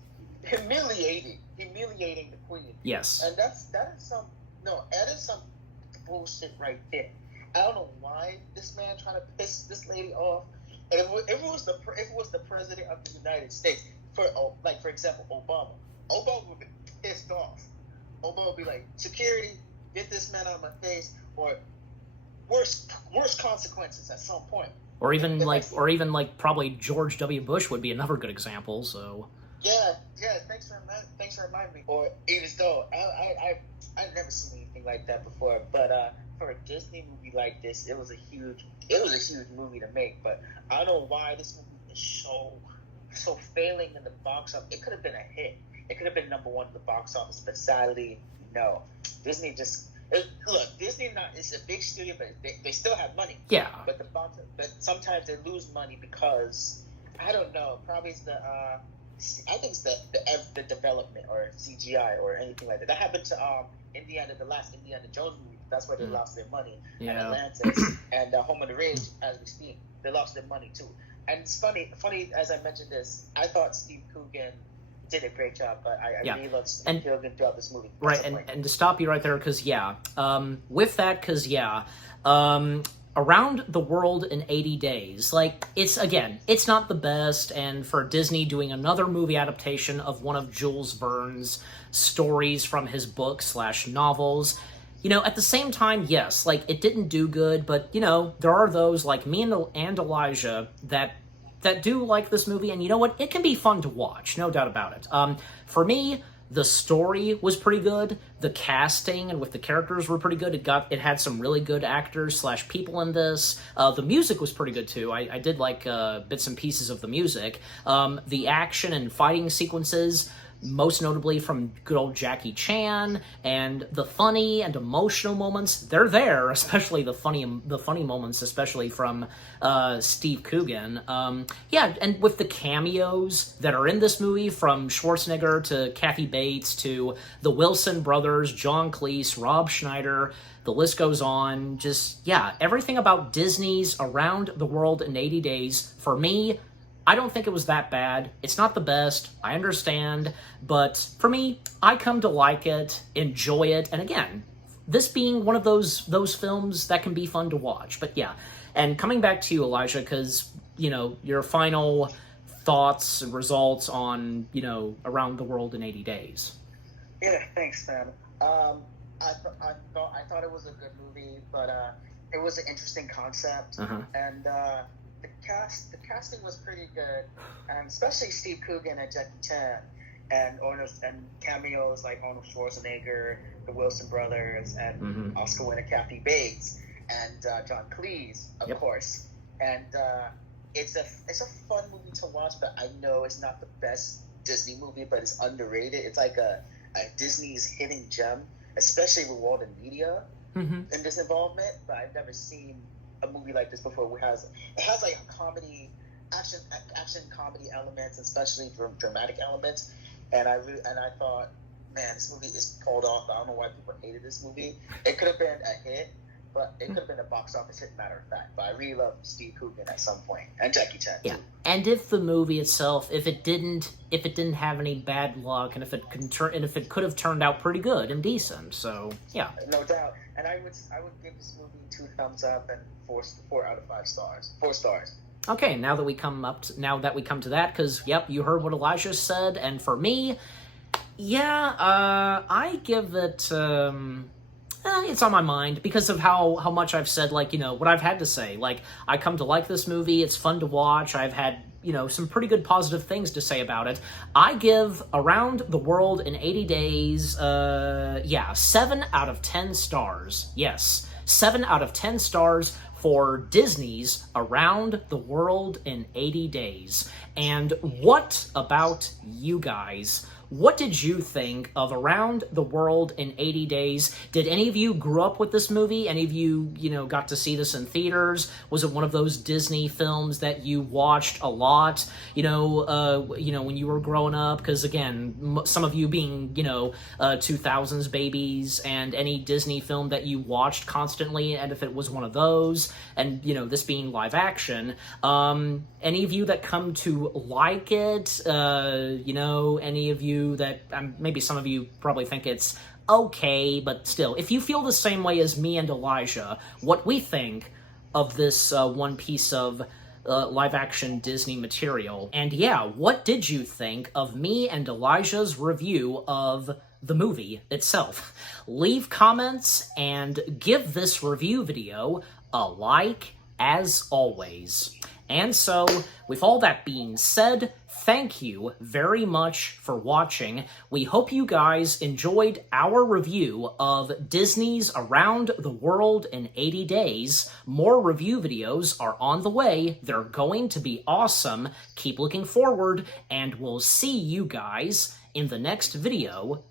humiliating the Queen. Yes. And that is some bullshit right there. I don't know why this man trying to piss this lady off. And if it was the president of the United States, for example, Obama would be pissed off. Obama would be like, security, get this man out of my face, or worse consequences at some point. Or even probably George W. Bush would be another good example. So. Yeah. Thanks for reminding me. Or even though I've never seen anything like that before, but for a Disney movie like this, it was a huge movie to make. But I don't know why this movie is so failing in the box office. It could have been a hit. It could have been number one in the box office, but sadly, no. Disney is a big studio, but they still have money. Yeah. But sometimes they lose money because I don't know. Probably it's I think it's the development or CGI or anything like that. That happened to the last Indiana Jones movie. That's where they lost their money. Yeah. And Atlantis and Home of the Rage, as we speak, they lost their money too. And it's funny as I mentioned this, I thought Steve Coogan did a great job, but I really loved Steve Coogan throughout this movie. Right, and to stop you right there, because Around the World in 80 Days, it's not the best, and for Disney doing another movie adaptation of one of Jules Verne's stories from his books / novels, at the same time, yes, it didn't do good, but, there are those like me and Elijah that do like this movie, and you know what? It can be fun to watch, no doubt about it. For me, the story was pretty good. The casting and with the characters were pretty good. It had some really good actors / people in this. The music was pretty good too. I did like bits and pieces of the music. The action and fighting sequences, most notably from good old Jackie Chan, and the funny and emotional moments, they're there, especially the funny moments, especially from Steve Coogan. Yeah, and with the cameos that are in this movie, from Schwarzenegger to Kathy Bates to the Wilson brothers, John Cleese, Rob Schneider, the list goes on. Just, yeah, everything about Disney's Around the World in 80 Days, for me, I don't think it was that bad. It's not the best, I understand, but for me, I come to like it, enjoy it, and again, this being one of those films that can be fun to watch. But yeah, and coming back to you, Elijah, because, you know, your final thoughts and results on, you know, Around the World in 80 Days. Yeah, thanks, man. I thought it was a good movie, but it was an interesting concept, and the casting was pretty good, and especially Steve Coogan and Jackie Chan, and cameos like Arnold Schwarzenegger, the Wilson brothers, and Oscar winner Kathy Bates, and John Cleese, of course. And it's a fun movie to watch, but I know it's not the best Disney movie, but it's underrated. It's like a Disney's hidden gem, especially with all the media in this involvement. But I've never seen a movie like this before. It has like a comedy, action comedy elements, especially dramatic elements. And I thought, man, this movie is pulled off. I don't know why people hated this movie. It could have been a hit, but it could have been a box office hit, matter of fact. But I really love Steve Coogan at some point, and Jackie Chan too. And if the movie itself, if it didn't have any bad luck, and if it could have turned out pretty good and decent, so yeah, no doubt. And I would give this movie 2 thumbs up and 4 out of 5 stars. 4 stars. Okay, now that we come to that, because yep, you heard what Elijah said, and for me, yeah, I give it. It's on my mind because of how much I've said, like, you know, what I've had to say. Like, I come to like this movie. It's fun to watch. I've had, you know, some pretty good positive things to say about it. I give Around the World in 80 Days, 7 out of 10 stars. Yes, 7 out of 10 stars for Disney's Around the World in 80 Days. And what about you guys? What did you think of Around the World in 80 Days? Did any of you grow up with this movie? Any of you, you know, got to see this in theaters? Was it one of those Disney films that you watched a lot, you know, when you were growing up? Because, again, some of you being, you know, 2000s babies, and any Disney film that you watched constantly, and if it was one of those, and, you know, this being live action, any of you that come to like it, you know, any of you that maybe some of you probably think it's okay, but still, if you feel the same way as me and Elijah, what we think of this one piece of live-action Disney material, and yeah, what did you think of me and Elijah's review of the movie itself? Leave comments and give this review video a like, as always. And so, with all that being said, thank you very much for watching. We hope you guys enjoyed our review of Disney's Around the World in 80 Days. More review videos are on the way. They're going to be awesome. Keep looking forward, and we'll see you guys in the next video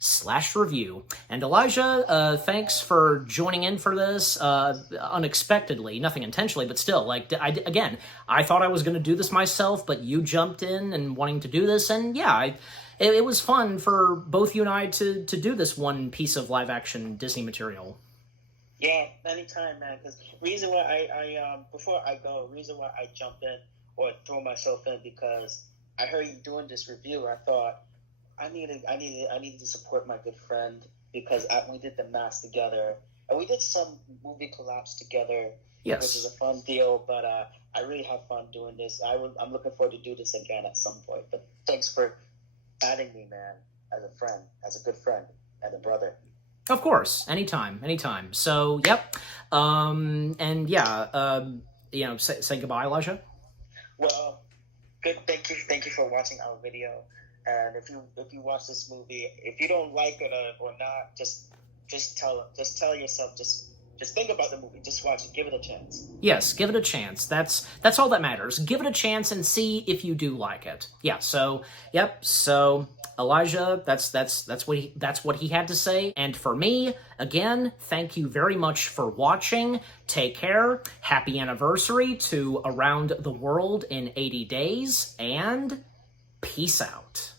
/review. And Elijah, thanks for joining in for this, unexpectedly, nothing intentionally, but still, like, I thought I was going to do this myself, but you jumped in and wanting to do this, and yeah, it was fun for both you and I to do this one piece of live-action Disney material. Yeah, anytime, man, because reason why reason why I jumped in or throw myself in, because I heard you doing this review, I thought, I needed to support my good friend, because we did the Mask together, and we did some movie collabs together, yes, which is a fun deal. But I really had fun doing this. I'm looking forward to do this again at some point. But thanks for adding me, man, as a friend, as a good friend, and a brother. Of course, anytime. So, yep, and yeah, you know, say goodbye, Elijah. Well, good. Thank you for watching our video. And if you watch this movie, if you don't like it or not, just tell yourself, just think about the movie, just watch it, give it a chance. Yes, give it a chance. That's all that matters. Give it a chance and see if you do like it. Yeah. So, yep. So, Elijah, that's what he had to say. And for me, again, thank you very much for watching. Take care. Happy anniversary to Around the World in 80 Days, and peace out.